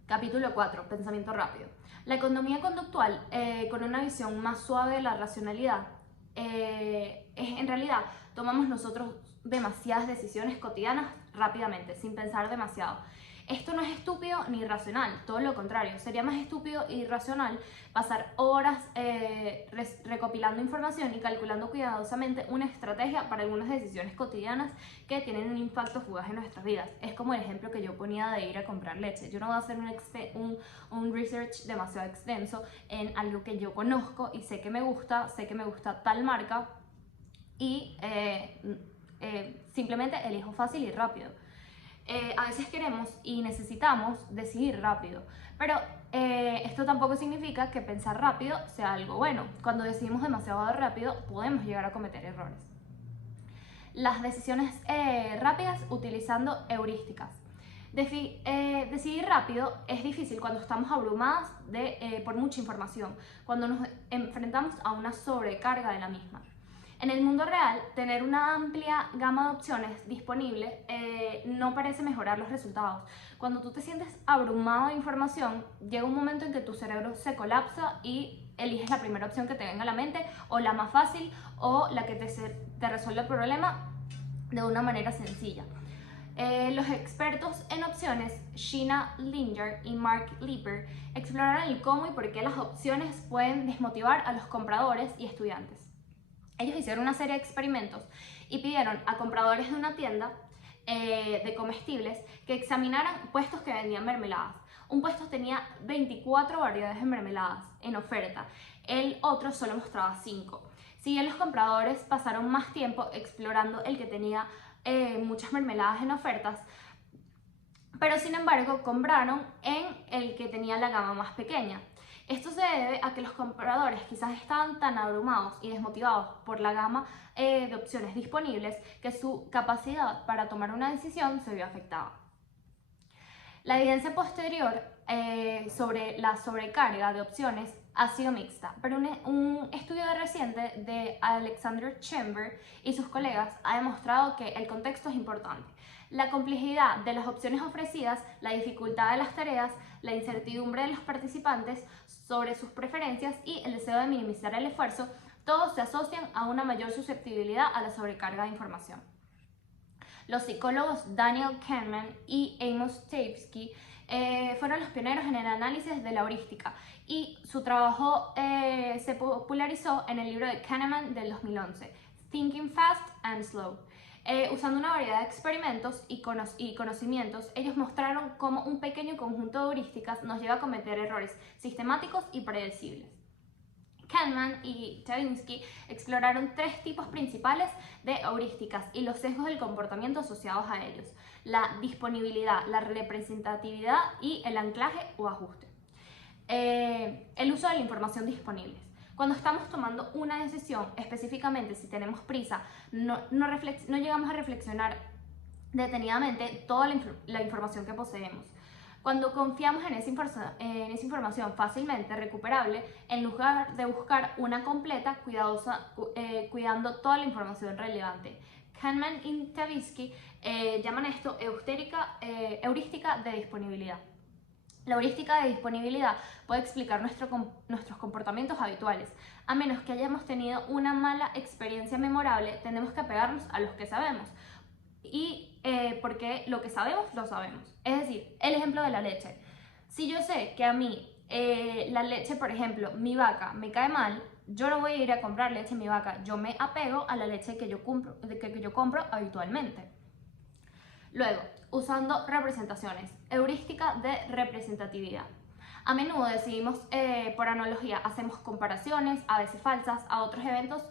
Capítulo 4. Pensamiento rápido. La economía conductual, con una visión más suave de la racionalidad, en realidad tomamos nosotros demasiadas decisiones cotidianas rápidamente, sin pensar demasiado. Esto no es estúpido ni irracional, todo lo contrario. Sería más estúpido e irracional pasar horas recopilando información y calculando cuidadosamente una estrategia para algunas decisiones cotidianas que tienen un impacto fugaz en nuestras vidas. Es como el ejemplo que yo ponía de ir a comprar leche. Yo no voy a hacer un research demasiado extenso en algo que yo conozco y sé que me gusta tal marca y simplemente elijo fácil y rápido. A veces queremos y necesitamos decidir rápido, pero esto tampoco significa que pensar rápido sea algo bueno. Cuando decidimos demasiado rápido podemos llegar a cometer errores. Las decisiones rápidas utilizando heurísticas. Decidir rápido es difícil cuando estamos abrumadas por mucha información, cuando nos enfrentamos a una sobrecarga de la misma. En el mundo real, tener una amplia gama de opciones disponibles no parece mejorar los resultados. Cuando tú te sientes abrumado de información, llega un momento en que tu cerebro se colapsa y eliges la primera opción que te venga a la mente, o la más fácil, o la que te resuelve el problema de una manera sencilla. Los expertos en opciones, Sheena Linger y Mark Leeper, exploraron el cómo y por qué las opciones pueden desmotivar a los compradores y estudiantes. Ellos hicieron una serie de experimentos y pidieron a compradores de una tienda de comestibles que examinaran puestos que vendían mermeladas. Un puesto tenía 24 variedades de mermeladas en oferta, el otro solo mostraba 5. Si bien los compradores pasaron más tiempo explorando el que tenía muchas mermeladas en ofertas, pero sin embargo compraron en el que tenía la gama más pequeña. Esto se debe a que los compradores quizás estaban tan abrumados y desmotivados por la gama de opciones disponibles que su capacidad para tomar una decisión se vio afectada. La evidencia posterior sobre la sobrecarga de opciones ha sido mixta, pero un estudio reciente de Alexander Chamber y sus colegas ha demostrado que el contexto es importante. La complejidad de las opciones ofrecidas, la dificultad de las tareas, la incertidumbre de los participantes sobre sus preferencias y el deseo de minimizar el esfuerzo, todos se asocian a una mayor susceptibilidad a la sobrecarga de información. Los psicólogos Daniel Kahneman y Amos Tversky fueron los pioneros en el análisis de la heurística y su trabajo se popularizó en el libro de Kahneman del 2011, Thinking Fast and Slow. Usando una variedad de experimentos y conocimientos, ellos mostraron cómo un pequeño conjunto de heurísticas nos lleva a cometer errores sistemáticos y predecibles. Kahneman y Tversky exploraron 3 tipos principales de heurísticas y los sesgos del comportamiento asociados a ellos: la disponibilidad, la representatividad y el anclaje o ajuste. El uso de la información disponible. Cuando estamos tomando una decisión, específicamente si tenemos prisa, no llegamos a reflexionar detenidamente toda la información que poseemos. Cuando confiamos en esa información fácilmente recuperable, en lugar de buscar una completa, cuidando toda la información relevante. Kahneman y Tversky llaman esto heurística de disponibilidad. La heurística de disponibilidad puede explicar nuestros comportamientos habituales. A menos que hayamos tenido una mala experiencia memorable, tendemos que apegarnos a los que sabemos. Porque lo que sabemos, lo sabemos. Es decir, el ejemplo de la leche. Si yo sé que a mí la leche, por ejemplo, mi vaca me cae mal, yo no voy a ir a comprar leche a mi vaca. Yo me apego a la leche que yo compro habitualmente. Luego, usando representaciones. Heurística de representatividad. A menudo decidimos, por analogía, hacemos comparaciones, a veces falsas, a otros eventos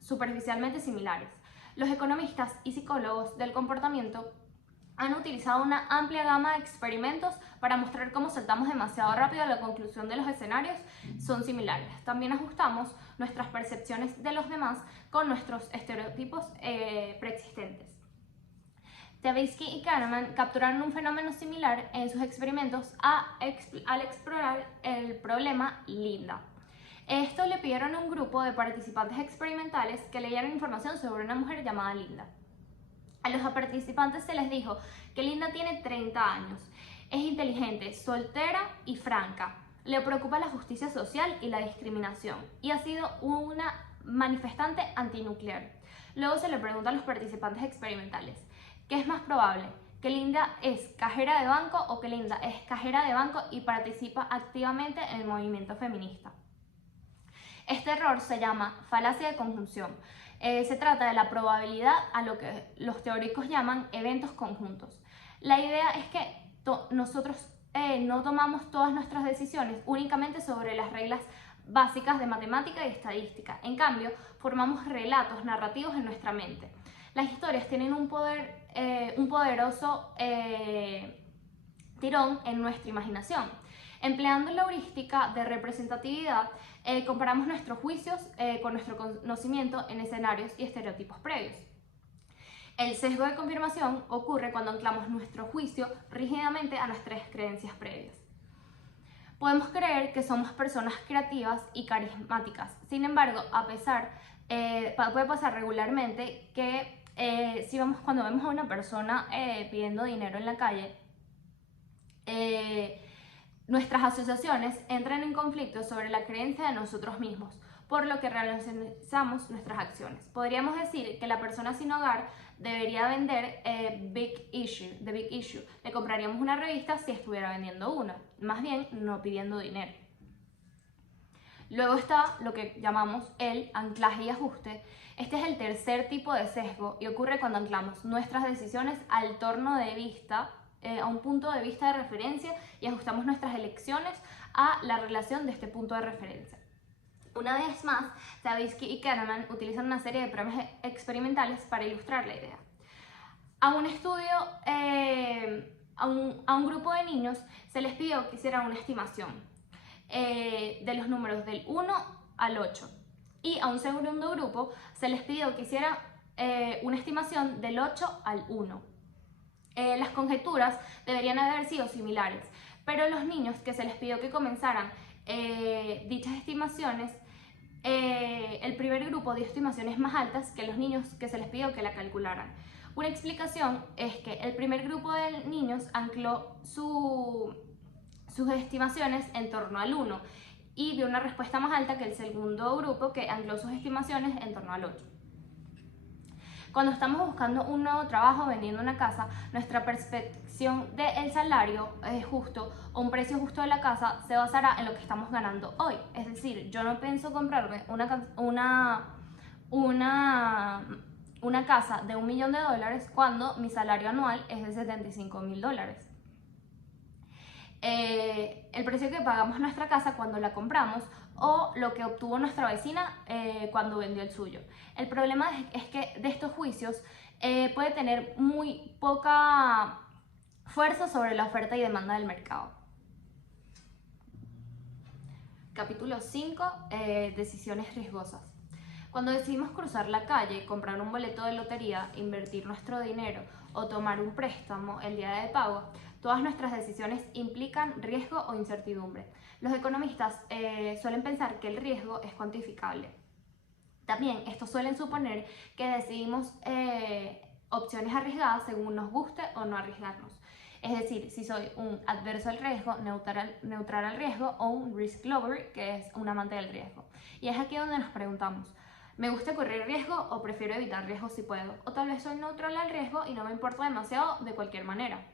superficialmente similares. Los economistas y psicólogos del comportamiento han utilizado una amplia gama de experimentos para mostrar cómo saltamos demasiado rápido a la conclusión de los escenarios son similares. También ajustamos nuestras percepciones de los demás con nuestros estereotipos preexistentes. Tversky y Kahneman capturaron un fenómeno similar en sus experimentos al explorar el problema Linda. Esto le pidieron a un grupo de participantes experimentales que leyeran información sobre una mujer llamada Linda. A los participantes se les dijo que Linda tiene 30 años, es inteligente, soltera y franca, le preocupa la justicia social y la discriminación y ha sido una manifestante antinuclear. Luego se le pregunta a los participantes experimentales: ¿qué es más probable? ¿Que Linda es cajera de banco o que Linda es cajera de banco y participa activamente en el movimiento feminista? Este error se llama falacia de conjunción. Se trata de la probabilidad a lo que los teóricos llaman eventos conjuntos. La idea es que nosotros no tomamos todas nuestras decisiones únicamente sobre las reglas básicas de matemática y estadística. En cambio, formamos relatos narrativos en nuestra mente. Las historias tienen un poderoso tirón en nuestra imaginación. Empleando la heurística de representatividad, comparamos nuestros juicios con nuestro conocimiento en escenarios y estereotipos previos. El sesgo de confirmación ocurre cuando anclamos nuestro juicio rígidamente a nuestras creencias previas. Podemos creer que somos personas creativas y carismáticas. Sin embargo, puede pasar regularmente que cuando vemos a una persona pidiendo dinero en la calle, nuestras asociaciones entran en conflicto sobre la creencia de nosotros mismos, por lo que realizamos nuestras acciones. Podríamos decir que la persona sin hogar debería vender The Big Issue. Le compraríamos una revista si estuviera vendiendo una, más bien no pidiendo dinero. Luego está lo que llamamos el anclaje y ajuste. Este es el tercer tipo de sesgo y ocurre cuando anclamos nuestras decisiones al tono de vista a un punto de vista de referencia y ajustamos nuestras elecciones a la relación de este punto de referencia. Una vez más, Tversky y Kahneman utilizan una serie de pruebas experimentales para ilustrar la idea. A un estudio, a un grupo de niños se les pidió que hicieran una estimación de los números del 1 al 8. Y a un segundo grupo se les pidió que hicieran una estimación del 8 al 1. Las conjeturas deberían haber sido similares, pero los niños que se les pidió que comenzaran dichas estimaciones, el primer grupo dio estimaciones más altas que los niños que se les pidió que la calcularan. Una explicación es que el primer grupo de niños ancló sus estimaciones en torno al 1 y dio una respuesta más alta que el segundo grupo que ancló sus estimaciones en torno al 8. Cuando estamos buscando un nuevo trabajo vendiendo una casa, nuestra percepción del salario justo o un precio justo de la casa se basará en lo que estamos ganando hoy. Es decir, yo no pienso comprarme una casa de $1 millón cuando mi salario anual es de $75.000. El precio que pagamos nuestra casa cuando la compramos o lo que obtuvo nuestra vecina cuando vendió el suyo. El problema es que de estos juicios puede tener muy poca fuerza sobre la oferta y demanda del mercado. Capítulo 5. Decisiones riesgosas. Cuando decidimos cruzar la calle, comprar un boleto de lotería, invertir nuestro dinero o tomar un préstamo el día de pago, todas nuestras decisiones implican riesgo o incertidumbre. Los economistas suelen pensar que el riesgo es cuantificable. También estos suelen suponer que decidimos opciones arriesgadas según nos guste o no arriesgarnos. Es decir, si soy un adverso al riesgo, neutral al riesgo, o un risk lover, que es un amante del riesgo. Y es aquí donde nos preguntamos, ¿me gusta correr riesgo o prefiero evitar riesgo si puedo? O tal vez soy neutral al riesgo y no me importa demasiado de cualquier manera.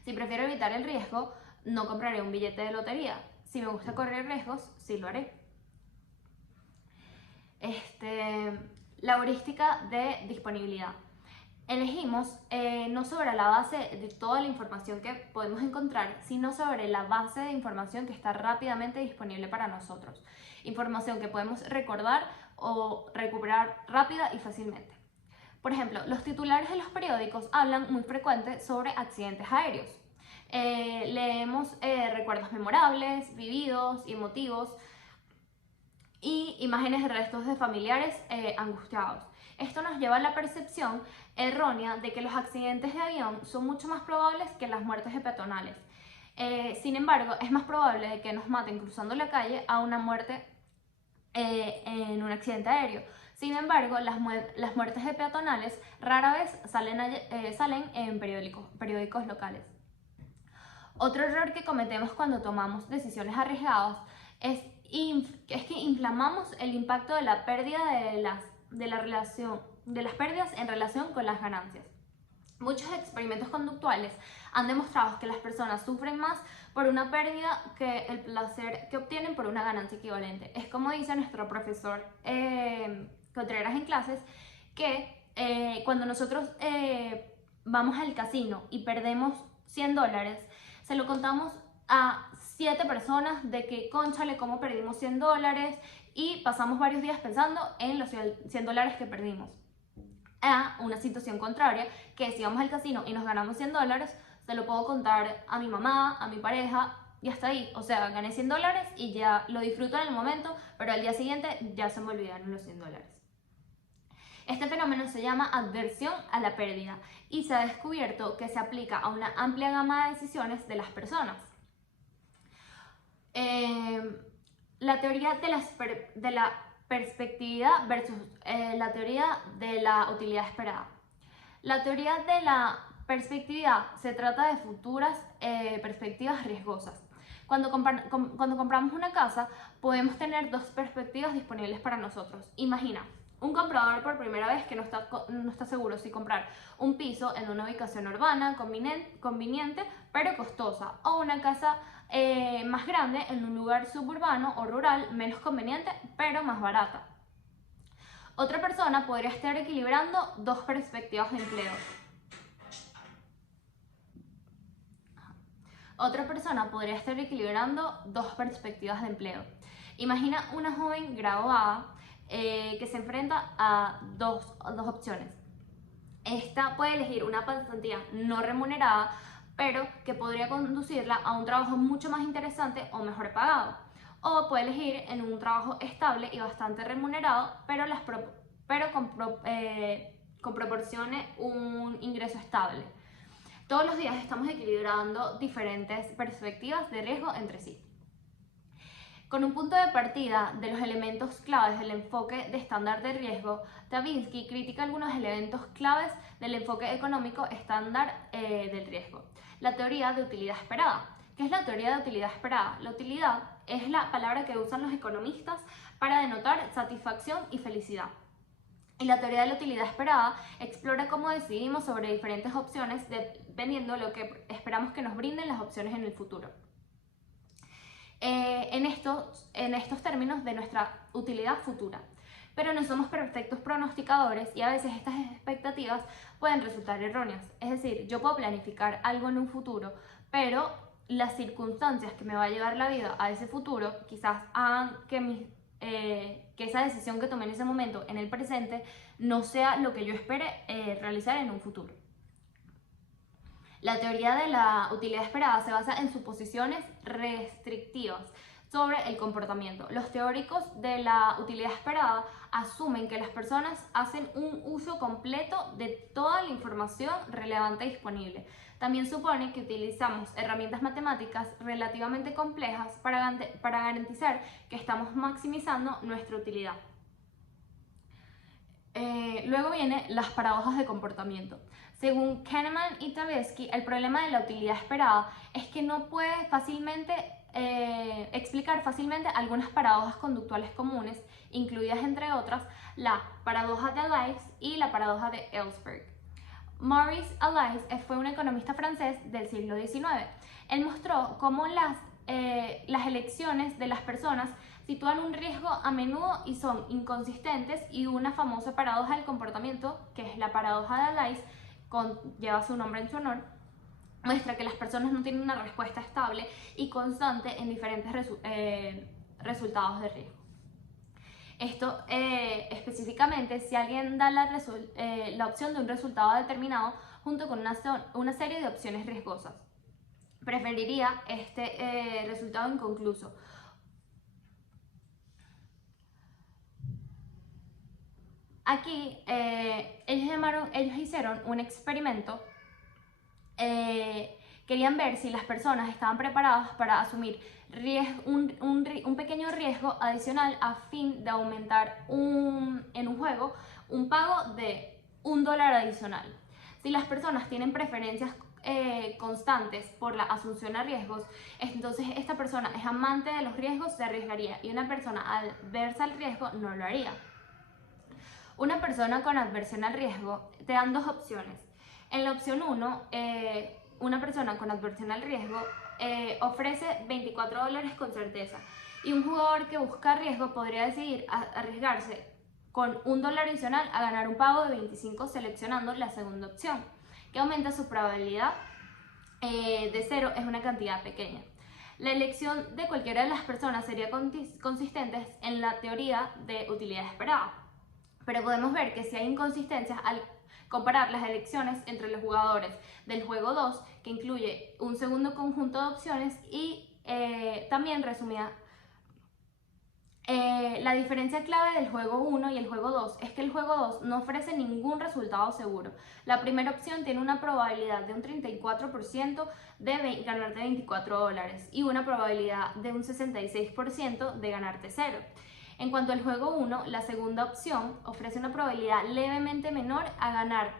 Si prefiero evitar el riesgo, no compraré un billete de lotería. Si me gusta correr riesgos, sí lo haré. La heurística de disponibilidad. Elegimos no sobre la base de toda la información que podemos encontrar, sino sobre la base de información que está rápidamente disponible para nosotros. Información que podemos recordar o recuperar rápida y fácilmente. Por ejemplo, los titulares de los periódicos hablan muy frecuente sobre accidentes aéreos. Leemos recuerdos memorables, vividos y emotivos y imágenes de restos de familiares angustiados. Esto nos lleva a la percepción errónea de que los accidentes de avión son mucho más probables que las muertes de peatonales. Sin embargo, es más probable de que nos maten cruzando la calle a una muerte en un accidente aéreo. Sin embargo, las muertes de peatonales rara vez salen en periódicos locales. Otro error que cometemos cuando tomamos decisiones arriesgadas es que inflamamos el impacto de la pérdida de las pérdidas en relación con las ganancias. Muchos experimentos conductuales han demostrado que las personas sufren más por una pérdida que el placer que obtienen por una ganancia equivalente. Es como dice nuestro profesor Contreras en clases, que cuando nosotros vamos al casino y perdemos $100, se lo contamos a 7 personas de que, cónchale, cómo perdimos $100, y pasamos varios días pensando en los $100 que perdimos. A una situación contraria, que si vamos al casino y nos ganamos $100, se lo puedo contar a mi mamá, a mi pareja, y hasta ahí. O sea, gané $100 y ya lo disfruto en el momento, pero al día siguiente ya se me olvidaron los $100. Este fenómeno se llama adversión a la pérdida y se ha descubierto que se aplica a una amplia gama de decisiones de las personas. La teoría de la perspectividad versus la teoría de la utilidad esperada. La teoría de la perspectividad se trata de futuras perspectivas riesgosas. Cuando compramos una casa, podemos tener 2 perspectivas disponibles para nosotros. Imagina, un comprador por primera vez que no está seguro si comprar un piso en una ubicación urbana, conveniente, pero costosa, o una casa más grande en un lugar suburbano o rural, menos conveniente, pero más barata. Otra persona podría estar equilibrando 2 perspectivas de empleo. Otra persona podría estar equilibrando dos perspectivas de empleo. Imagina una joven graduada que se enfrenta a dos opciones. Esta puede elegir una pasantía no remunerada, pero que podría conducirla a un trabajo mucho más interesante o mejor pagado. O puede elegir en un trabajo estable y bastante remunerado, pero, con proporcione un ingreso estable. Todos los días estamos equilibrando diferentes perspectivas de riesgo entre sí. Con un punto de partida de los elementos claves del enfoque de estándar de riesgo, Tavinsky critica algunos elementos claves del enfoque económico estándar del riesgo. La teoría de utilidad esperada. ¿Qué es la teoría de utilidad esperada? La utilidad es la palabra que usan los economistas para denotar satisfacción y felicidad. Y la teoría de la utilidad esperada explora cómo decidimos sobre diferentes opciones dependiendo de lo que esperamos que nos brinden las opciones en el futuro. En estos términos de nuestra utilidad futura. Pero no somos perfectos pronosticadores y a veces estas expectativas pueden resultar erróneas. Es decir, yo puedo planificar algo en un futuro, pero las circunstancias que me va a llevar la vida a ese futuro quizás hagan que esa decisión que tomé en ese momento, en el presente, no sea lo que yo espere realizar en un futuro. La teoría de la utilidad esperada se basa en suposiciones restrictivas sobre el comportamiento. Los teóricos de la utilidad esperada asumen que las personas hacen un uso completo de toda la información relevante disponible. También suponen que utilizamos herramientas matemáticas relativamente complejas para garantizar que estamos maximizando nuestra utilidad. Luego vienen las paradojas de comportamiento. Según Kahneman y Tversky, el problema de la utilidad esperada es que no puede explicar fácilmente algunas paradojas conductuales comunes, incluidas entre otras la paradoja de Allais y la paradoja de Ellsberg. Maurice Allais fue un economista francés del siglo XIX. Él mostró cómo las elecciones de las personas sitúan un riesgo a menudo y son inconsistentes, y una famosa paradoja del comportamiento, que es la paradoja de Allais, lleva su nombre en su honor, muestra que las personas no tienen una respuesta estable y constante en diferentes resultados de riesgo. Esto específicamente si alguien da la opción de un resultado determinado junto con una serie de opciones riesgosas. Preferiría este resultado inconcluso. Aquí ellos hicieron un experimento. Querían ver si las personas estaban preparadas para asumir un pequeño riesgo adicional a fin de aumentar en un juego un pago de $1 adicional. Si las personas tienen preferencias constantes por la asunción a riesgos, entonces esta persona es amante de los riesgos, se arriesgaría, y una persona adversa al riesgo no lo haría. Una persona con aversión al riesgo, te dan dos opciones. En la opción 1, una persona con aversión al riesgo ofrece $24 con certeza, y un jugador que busca riesgo podría decidir arriesgarse con $1 adicional a ganar un pago de 25 seleccionando la segunda opción, que aumenta su probabilidad de 0, es una cantidad pequeña. La elección de cualquiera de las personas sería consistente en la teoría de utilidad esperada, pero podemos ver que si hay inconsistencias al comparar las elecciones entre los jugadores del juego 2, que incluye un segundo conjunto de opciones, y también resumida. La diferencia clave del juego 1 y el juego 2 es que el juego 2 no ofrece ningún resultado seguro. La primera opción tiene una probabilidad de un 34% de ganarte $24 y una probabilidad de un 66% de ganarte 0. En cuanto al juego 1, la segunda opción ofrece una probabilidad levemente menor a ganar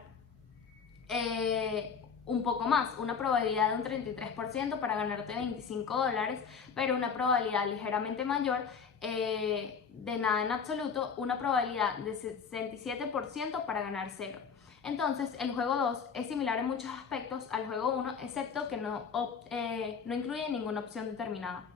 un poco más, una probabilidad de un 33% para ganarte $25, pero una probabilidad ligeramente mayor de nada en absoluto, una probabilidad de 67% para ganar 0. Entonces, el juego 2 es similar en muchos aspectos al juego 1, excepto que no incluye ninguna opción determinada.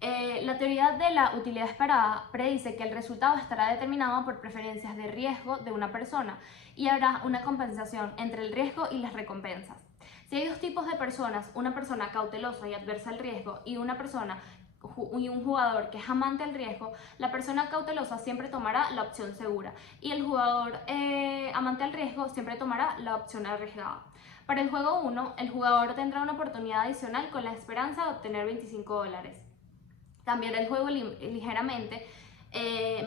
La teoría de la utilidad esperada predice que el resultado estará determinado por preferencias de riesgo de una persona y habrá una compensación entre el riesgo y las recompensas. Si hay dos tipos de personas, una persona cautelosa y adversa al riesgo y un jugador que es amante al riesgo, la persona cautelosa siempre tomará la opción segura y el jugador amante al riesgo siempre tomará la opción arriesgada. Para el juego 1, el jugador tendrá una oportunidad adicional con la esperanza de obtener $25. Cambiará el juego ligeramente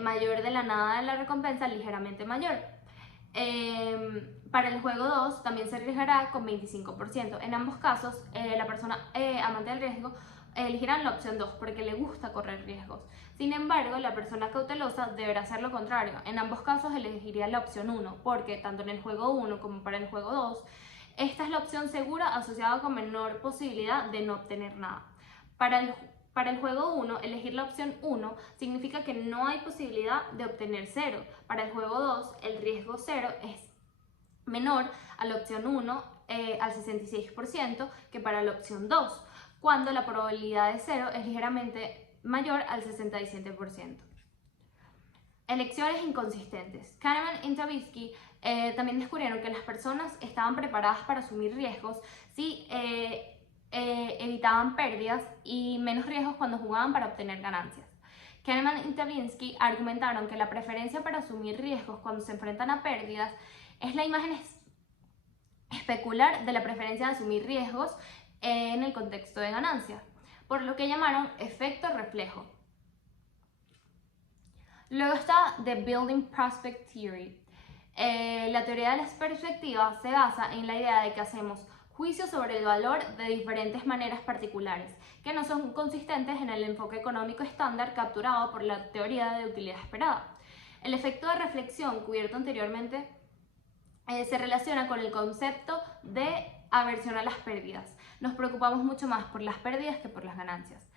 mayor de la nada de la recompensa ligeramente mayor. Para el juego 2 también se arriesgará con 25%. En ambos casos, la persona amante del riesgo elegirá la opción 2 porque le gusta correr riesgos. Sin embargo, la persona cautelosa deberá hacer lo contrario. En ambos casos elegiría la opción 1 porque tanto en el juego 1 como para el juego 2, esta es la opción segura asociada con menor posibilidad de no obtener nada. Para el juego 1, elegir la opción 1 significa que no hay posibilidad de obtener 0. Para el juego 2, el riesgo 0 es menor a la opción 1 al 66% que para la opción 2, cuando la probabilidad de 0 es ligeramente mayor al 67%. Elecciones inconsistentes. Kahneman y Tversky también descubrieron que las personas estaban preparadas para asumir riesgos si evitaban pérdidas y menos riesgos cuando jugaban para obtener ganancias. Kahneman y Tversky argumentaron que la preferencia para asumir riesgos cuando se enfrentan a pérdidas es la imagen especular de la preferencia de asumir riesgos en el contexto de ganancias, por lo que llamaron efecto reflejo. Luego está The Building Prospect Theory. La teoría de las perspectivas se basa en la idea de que hacemos juicios sobre el valor de diferentes maneras particulares, que no son consistentes en el enfoque económico estándar capturado por la teoría de utilidad esperada. El efecto de reflexión cubierto anteriormente se relaciona con el concepto de aversión a las pérdidas. Nos preocupamos mucho más por las pérdidas que por las ganancias.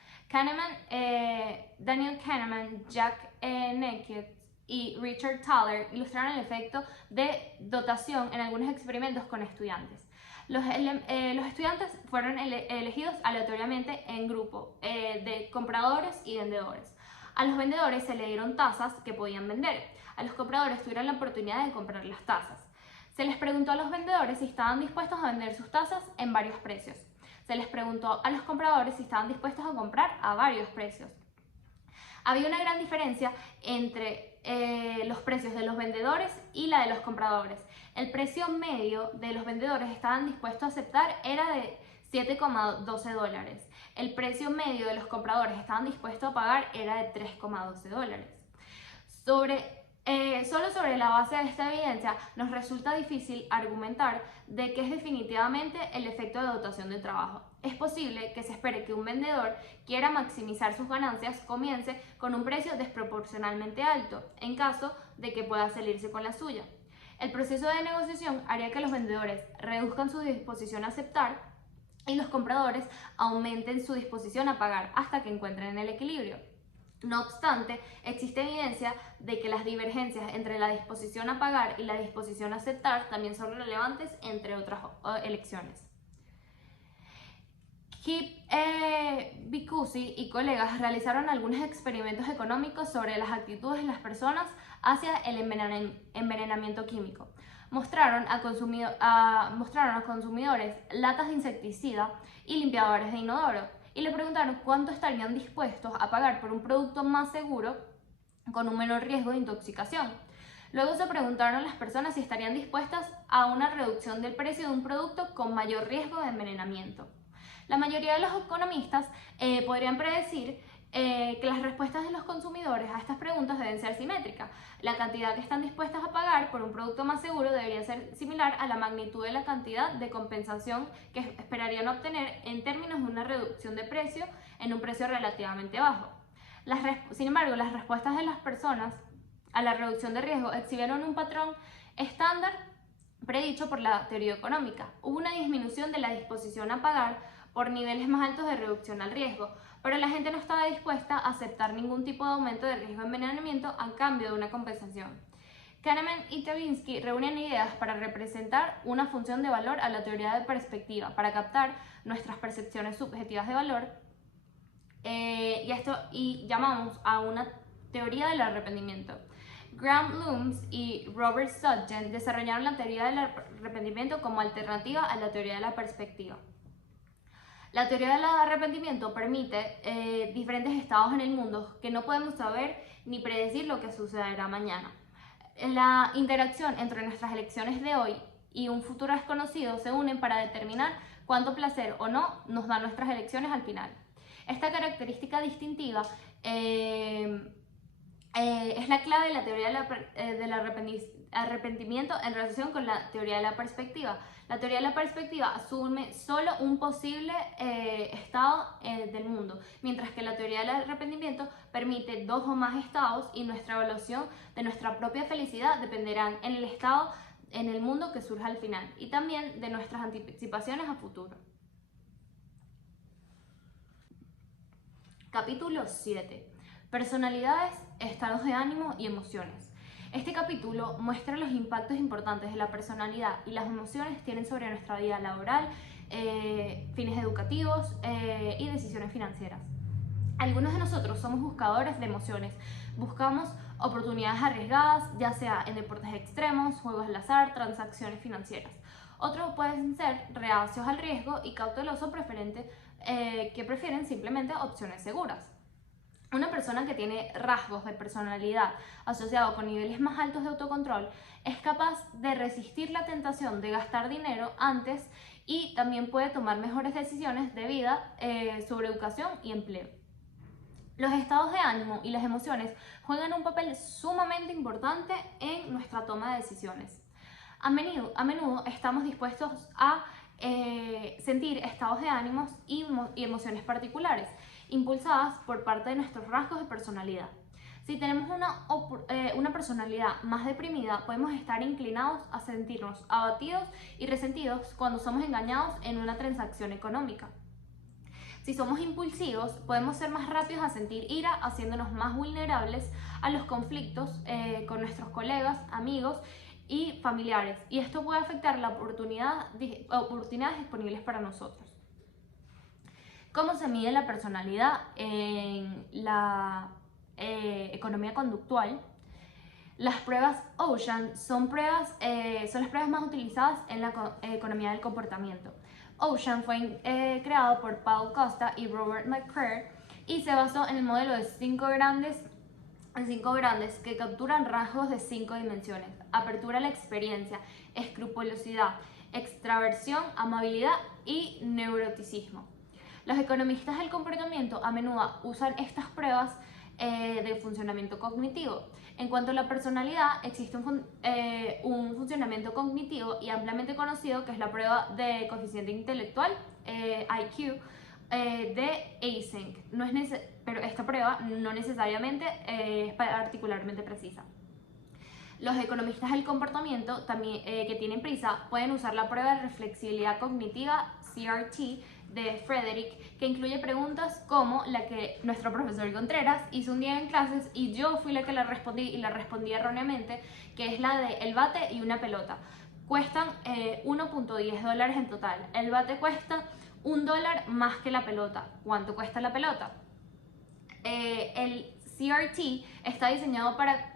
Daniel Kahneman, Jack Neckett y Richard Thaler ilustraron el efecto de dotación en algunos experimentos con estudiantes. Los estudiantes fueron elegidos aleatoriamente en grupo de compradores y vendedores. A los vendedores se le dieron tazas que podían vender. A los compradores tuvieron la oportunidad de comprar las tazas. Se les preguntó a los vendedores si estaban dispuestos a vender sus tazas en varios precios. Se les preguntó a los compradores si estaban dispuestos a comprar a varios precios. Había una gran diferencia entre los precios de los vendedores y la de los compradores. El precio medio de los vendedores estaban dispuestos a aceptar era de $7,12. El precio medio de los compradores estaban dispuestos a pagar era de $3,12. Solo sobre la base de esta evidencia nos resulta difícil argumentar de que es definitivamente el efecto de dotación de trabajo. Es posible que se espere que un vendedor quiera maximizar sus ganancias comience con un precio desproporcionalmente alto, en caso de que pueda salirse con la suya. El proceso de negociación haría que los vendedores reduzcan su disposición a aceptar y los compradores aumenten su disposición a pagar hasta que encuentren el equilibrio. No obstante, existe evidencia de que las divergencias entre la disposición a pagar y la disposición a aceptar también son relevantes entre otras elecciones. Kip Bikusi y colegas realizaron algunos experimentos económicos sobre las actitudes de las personas hacia el envenenamiento químico. Mostraron a consumidores latas de insecticida y limpiadores de inodoro y le preguntaron cuánto estarían dispuestos a pagar por un producto más seguro con un menor riesgo de intoxicación. Luego se preguntaron a las personas si estarían dispuestas a una reducción del precio de un producto con mayor riesgo de envenenamiento. La mayoría de los economistas podrían predecir que las respuestas de los consumidores a estas preguntas deben ser simétricas. La cantidad que están dispuestas a pagar por un producto más seguro debería ser similar a la magnitud de la cantidad de compensación que esperarían obtener en términos de una reducción de precio en un precio relativamente bajo. Sin embargo, las respuestas de las personas a la reducción de riesgo exhibieron un patrón estándar predicho por la teoría económica. Hubo una disminución de la disposición a pagar por niveles más altos de reducción al riesgo, pero la gente no estaba dispuesta a aceptar ningún tipo de aumento de riesgo de envenenamiento a cambio de una compensación. Kahneman y Tversky reúnen ideas para representar una función de valor a la teoría de perspectiva, para captar nuestras percepciones subjetivas de valor y llamamos a una teoría del arrepentimiento. Graham Loomis y Robert Sutton desarrollaron la teoría del arrepentimiento como alternativa a la teoría de la perspectiva. La teoría del arrepentimiento permite diferentes estados en el mundo que no podemos saber ni predecir lo que sucederá mañana. La interacción entre nuestras elecciones de hoy y un futuro desconocido se unen para determinar cuánto placer o no nos dan nuestras elecciones al final. Esta característica distintiva es la clave de la teoría del arrepentimiento en relación con la teoría de la perspectiva. La teoría de la perspectiva asume solo un posible estado del mundo, mientras que la teoría del arrepentimiento permite 2 o más estados y nuestra evaluación de nuestra propia felicidad dependerán en el estado en el mundo que surja al final y también de nuestras anticipaciones a futuro. Capítulo 7. Personalidades, estados de ánimo y emociones. Este capítulo muestra los impactos importantes de la personalidad y las emociones tienen sobre nuestra vida laboral, fines educativos y decisiones financieras. Algunos de nosotros somos buscadores de emociones. Buscamos oportunidades arriesgadas, ya sea en deportes extremos, juegos al azar, transacciones financieras. Otros pueden ser reacios al riesgo y cautelosos que prefieren simplemente opciones seguras. Una persona que tiene rasgos de personalidad asociados con niveles más altos de autocontrol es capaz de resistir la tentación de gastar dinero antes y también puede tomar mejores decisiones de vida sobre educación y empleo. Los estados de ánimo y las emociones juegan un papel sumamente importante en nuestra toma de decisiones. A menudo estamos dispuestos a sentir estados de ánimos y emociones particulares, impulsadas por parte de nuestros rasgos de personalidad. Si tenemos una personalidad más deprimida, podemos estar inclinados a sentirnos abatidos y resentidos cuando somos engañados en una transacción económica. Si somos impulsivos, podemos ser más rápidos a sentir ira, haciéndonos más vulnerables a los conflictos con nuestros colegas, amigos y familiares, y esto puede afectar las oportunidades disponibles para nosotros. ¿Cómo se mide la personalidad en la economía conductual? Las pruebas Ocean son las pruebas más utilizadas en la economía del comportamiento. Ocean fue creado por Paul Costa y Robert McCrea y se basó en el modelo de 5 grandes que capturan rasgos de 5 dimensiones: apertura a la experiencia, escrupulosidad, extraversión, amabilidad y neuroticismo. Los economistas del comportamiento a menudo usan estas pruebas de funcionamiento cognitivo. En cuanto a la personalidad, existe un funcionamiento cognitivo y ampliamente conocido que es la prueba de coeficiente intelectual, IQ, de Eysenck, pero esta prueba no necesariamente es particularmente precisa. Los economistas del comportamiento también, que tienen prisa pueden usar la prueba de reflexibilidad cognitiva, CRT, de Frederick, que incluye preguntas como la que nuestro profesor Contreras hizo un día en clases y yo fui la que la respondí y la respondí erróneamente, que es la de el bate y una pelota. Cuestan $1.10 en total. El bate cuesta $1 más que la pelota. ¿Cuánto cuesta la pelota? El CRT está diseñado para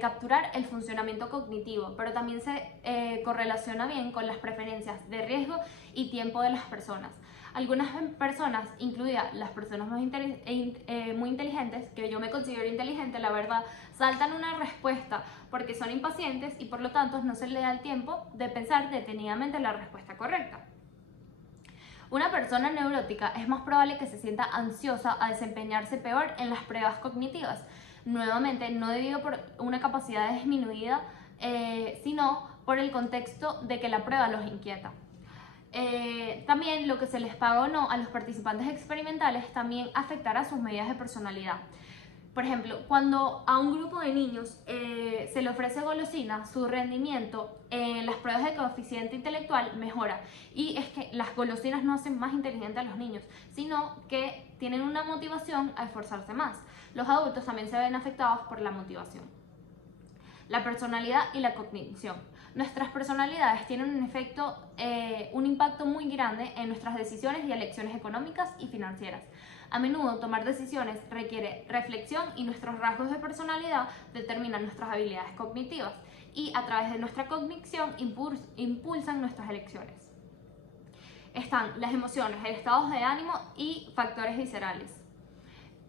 capturar el funcionamiento cognitivo, pero también se correlaciona bien con las preferencias de riesgo y tiempo de las personas. Algunas personas, incluidas las personas muy inteligentes, que yo me considero inteligente, la verdad, saltan una respuesta porque son impacientes y por lo tanto no se les da el tiempo de pensar detenidamente la respuesta correcta. Una persona neurótica es más probable que se sienta ansiosa a desempeñarse peor en las pruebas cognitivas, nuevamente no debido por una capacidad disminuida, sino por el contexto de que la prueba los inquieta. También lo que se les paga o no a los participantes experimentales también afectará sus medidas de personalidad. Por ejemplo, cuando a un grupo de niños se le ofrece golosina, su rendimiento en las pruebas de coeficiente intelectual mejora. Y es que las golosinas no hacen más inteligentes a los niños, sino que tienen una motivación a esforzarse más. Los adultos también se ven afectados por la motivación. La personalidad y la cognición. Nuestras personalidades tienen un impacto muy grande en nuestras decisiones y elecciones económicas y financieras. A menudo tomar decisiones requiere reflexión y nuestros rasgos de personalidad determinan nuestras habilidades cognitivas y a través de nuestra cognición impulsan nuestras elecciones. Están las emociones, el estado de ánimo y factores viscerales.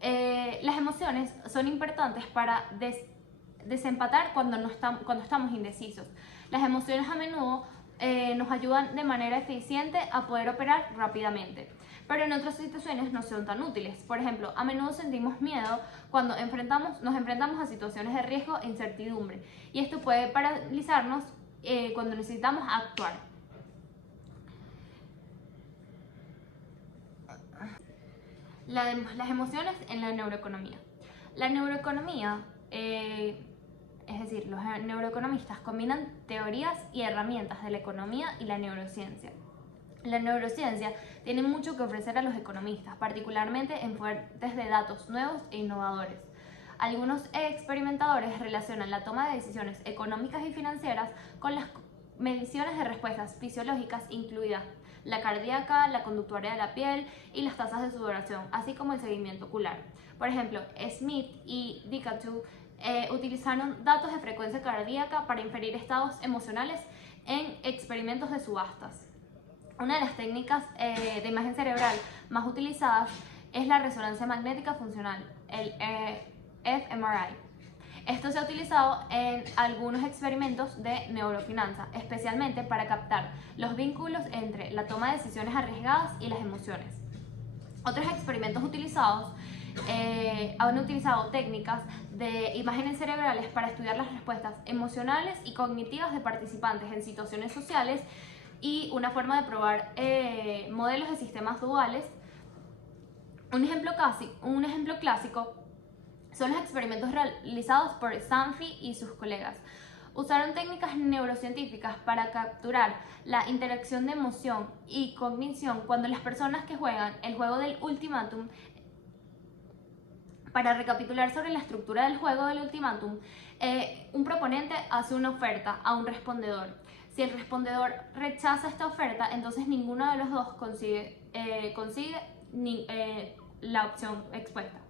Las emociones son importantes para desempatar cuando estamos indecisos. Las emociones a menudo nos ayudan de manera eficiente a poder operar rápidamente, pero en otras situaciones no son tan útiles. Por ejemplo, a menudo sentimos miedo cuando nos enfrentamos a situaciones de riesgo e incertidumbre, y esto puede paralizarnos cuando necesitamos actuar. Las emociones en la neuroeconomía. La neuroeconomía, es decir, los neuroeconomistas combinan teorías y herramientas de la economía y la neurociencia. La neurociencia tiene mucho que ofrecer a los economistas, particularmente en fuentes de datos nuevos e innovadores. Algunos experimentadores relacionan la toma de decisiones económicas y financieras con las mediciones de respuestas fisiológicas incluidas la cardíaca, la conductuaria de la piel y las tasas de sudoración, así como el seguimiento ocular. Por ejemplo, Smith y Dicatu utilizaron datos de frecuencia cardíaca para inferir estados emocionales en experimentos de subastas. Una de las técnicas de imagen cerebral más utilizadas es la resonancia magnética funcional, el fMRI. Esto se ha utilizado en algunos experimentos de neurofinanza, especialmente para captar los vínculos entre la toma de decisiones arriesgadas y las emociones. Otros experimentos han utilizado técnicas de imágenes cerebrales para estudiar las respuestas emocionales y cognitivas de participantes en situaciones sociales y una forma de probar modelos de sistemas duales. Un ejemplo clásico son los experimentos realizados por Sanfi y sus colegas. Usaron técnicas neurocientíficas para capturar la interacción de emoción y cognición cuando las personas que juegan el juego del ultimátum. Para recapitular sobre la estructura del juego del ultimátum, un proponente hace una oferta a un respondedor. Si el respondedor rechaza esta oferta, entonces ninguno de los dos consigue la opción expuesta.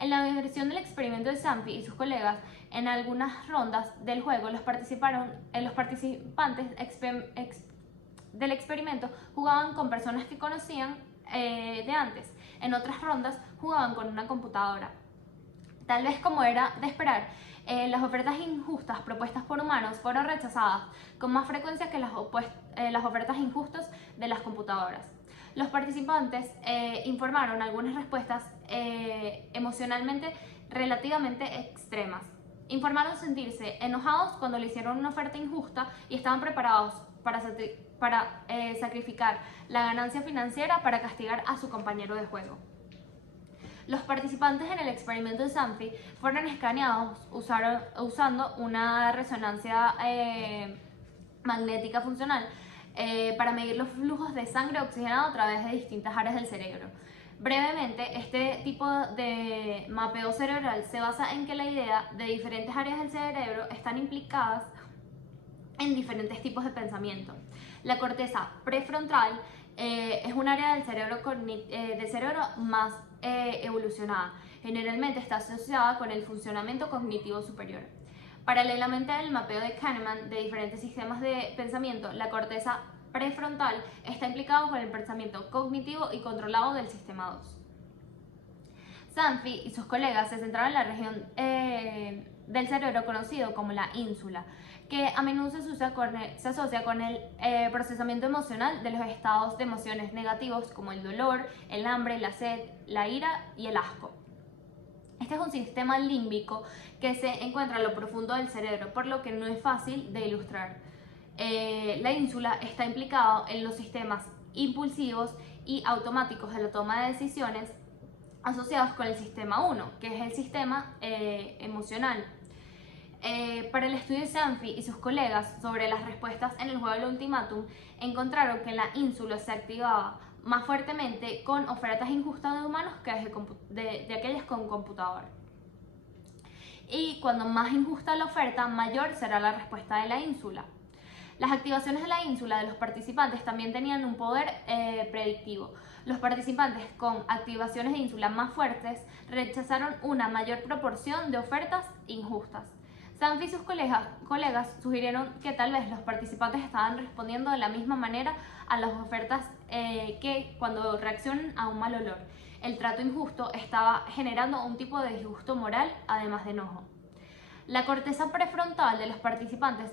En la versión del experimento de Sanfi y sus colegas, en algunas rondas del juego, los participantes del experimento jugaban con personas que conocían de antes. En otras rondas jugaban con una computadora. Tal vez como era de esperar, las ofertas injustas propuestas por humanos fueron rechazadas con más frecuencia que las ofertas injustas de las computadoras. Los participantes informaron algunas respuestas emocionalmente relativamente extremas. Informaron sentirse enojados cuando le hicieron una oferta injusta y estaban preparados para sacrificar la ganancia financiera para castigar a su compañero de juego. Los participantes en el experimento de Sanfi fueron escaneados usando una resonancia magnética funcional para medir los flujos de sangre oxigenado a través de distintas áreas del cerebro. Brevemente, este tipo de mapeo cerebral se basa en que la idea de diferentes áreas del cerebro están implicadas en diferentes tipos de pensamiento. La corteza prefrontal es un área del cerebro más evolucionada. Generalmente está asociada con el funcionamiento cognitivo superior. Paralelamente al mapeo de Kahneman de diferentes sistemas de pensamiento, la corteza prefrontal está implicada con el pensamiento cognitivo y controlado del sistema 2. Sanfi y sus colegas se centraron en la región del cerebro conocido como la ínsula, que a menudo se asocia con el procesamiento emocional de los estados de emociones negativos como el dolor, el hambre, la sed, la ira y el asco. Este es un sistema límbico que se encuentra en lo profundo del cerebro, por lo que no es fácil de ilustrar. La ínsula está implicada en los sistemas impulsivos y automáticos de la toma de decisiones asociados con el sistema 1, que es el sistema emocional. Para el estudio de Sanfi y sus colegas sobre las respuestas en el juego del ultimátum, encontraron que la ínsula se activaba más fuertemente con ofertas injustas de humanos que de aquellas con computador. Y cuando más injusta la oferta, mayor será la respuesta de la ínsula. Las activaciones de la ínsula de los participantes también tenían un poder predictivo. Los participantes con activaciones de ínsula más fuertes rechazaron una mayor proporción de ofertas injustas. Sanfi y sus colegas sugirieron que tal vez los participantes estaban respondiendo de la misma manera a las ofertas que cuando reaccionan a un mal olor. El trato injusto estaba generando un tipo de disgusto moral, además de enojo. La corteza prefrontal de los participantes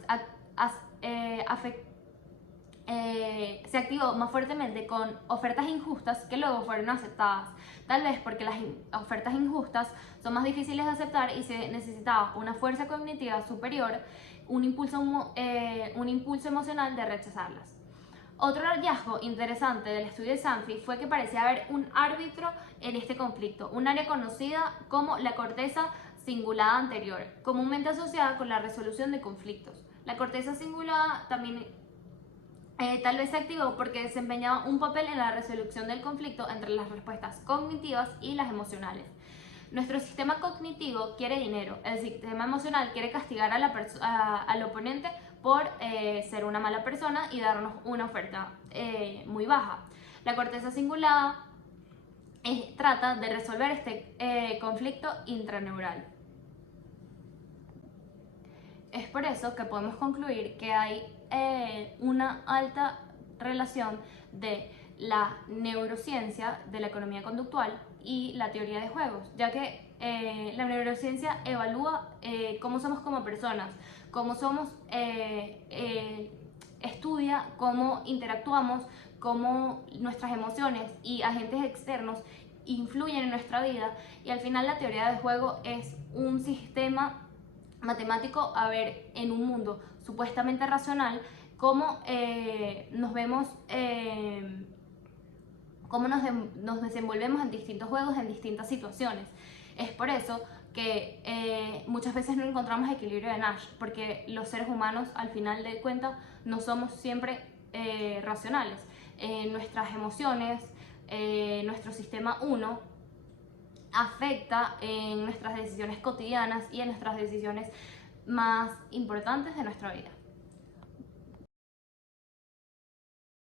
se activó más fuertemente con ofertas injustas que luego fueron aceptadas, tal vez porque las ofertas injustas son más difíciles de aceptar y se necesitaba una fuerza cognitiva superior, un impulso emocional de rechazarlas. Otro hallazgo interesante del estudio de Sanfi fue que parecía haber un árbitro en este conflicto, un área conocida como la corteza cingulada anterior, comúnmente asociada con la resolución de conflictos. La corteza cingulada también tal vez se activó porque desempeñaba un papel en la resolución del conflicto entre las respuestas cognitivas y las emocionales. Nuestro sistema cognitivo quiere dinero, el sistema emocional quiere castigar al oponente por ser una mala persona y darnos una oferta muy baja. La corteza cingulada trata de resolver este conflicto intraneural. Es por eso que podemos concluir que hay una alta relación de la neurociencia de la economía conductual y la teoría de juegos, ya que la neurociencia evalúa cómo somos como personas, cómo somos, estudia cómo interactuamos, cómo nuestras emociones y agentes externos influyen en nuestra vida, y al final la teoría de juego es un sistema matemático a ver en un mundo supuestamente racional cómo nos vemos, cómo nos desenvolvemos en distintos juegos, en distintas situaciones. Es por eso que muchas veces no encontramos equilibrio de Nash, porque los seres humanos al final de cuentas no somos siempre racionales. Nuestras emociones, nuestro sistema 1 afecta en nuestras decisiones cotidianas y en nuestras decisiones más importantes de nuestra vida.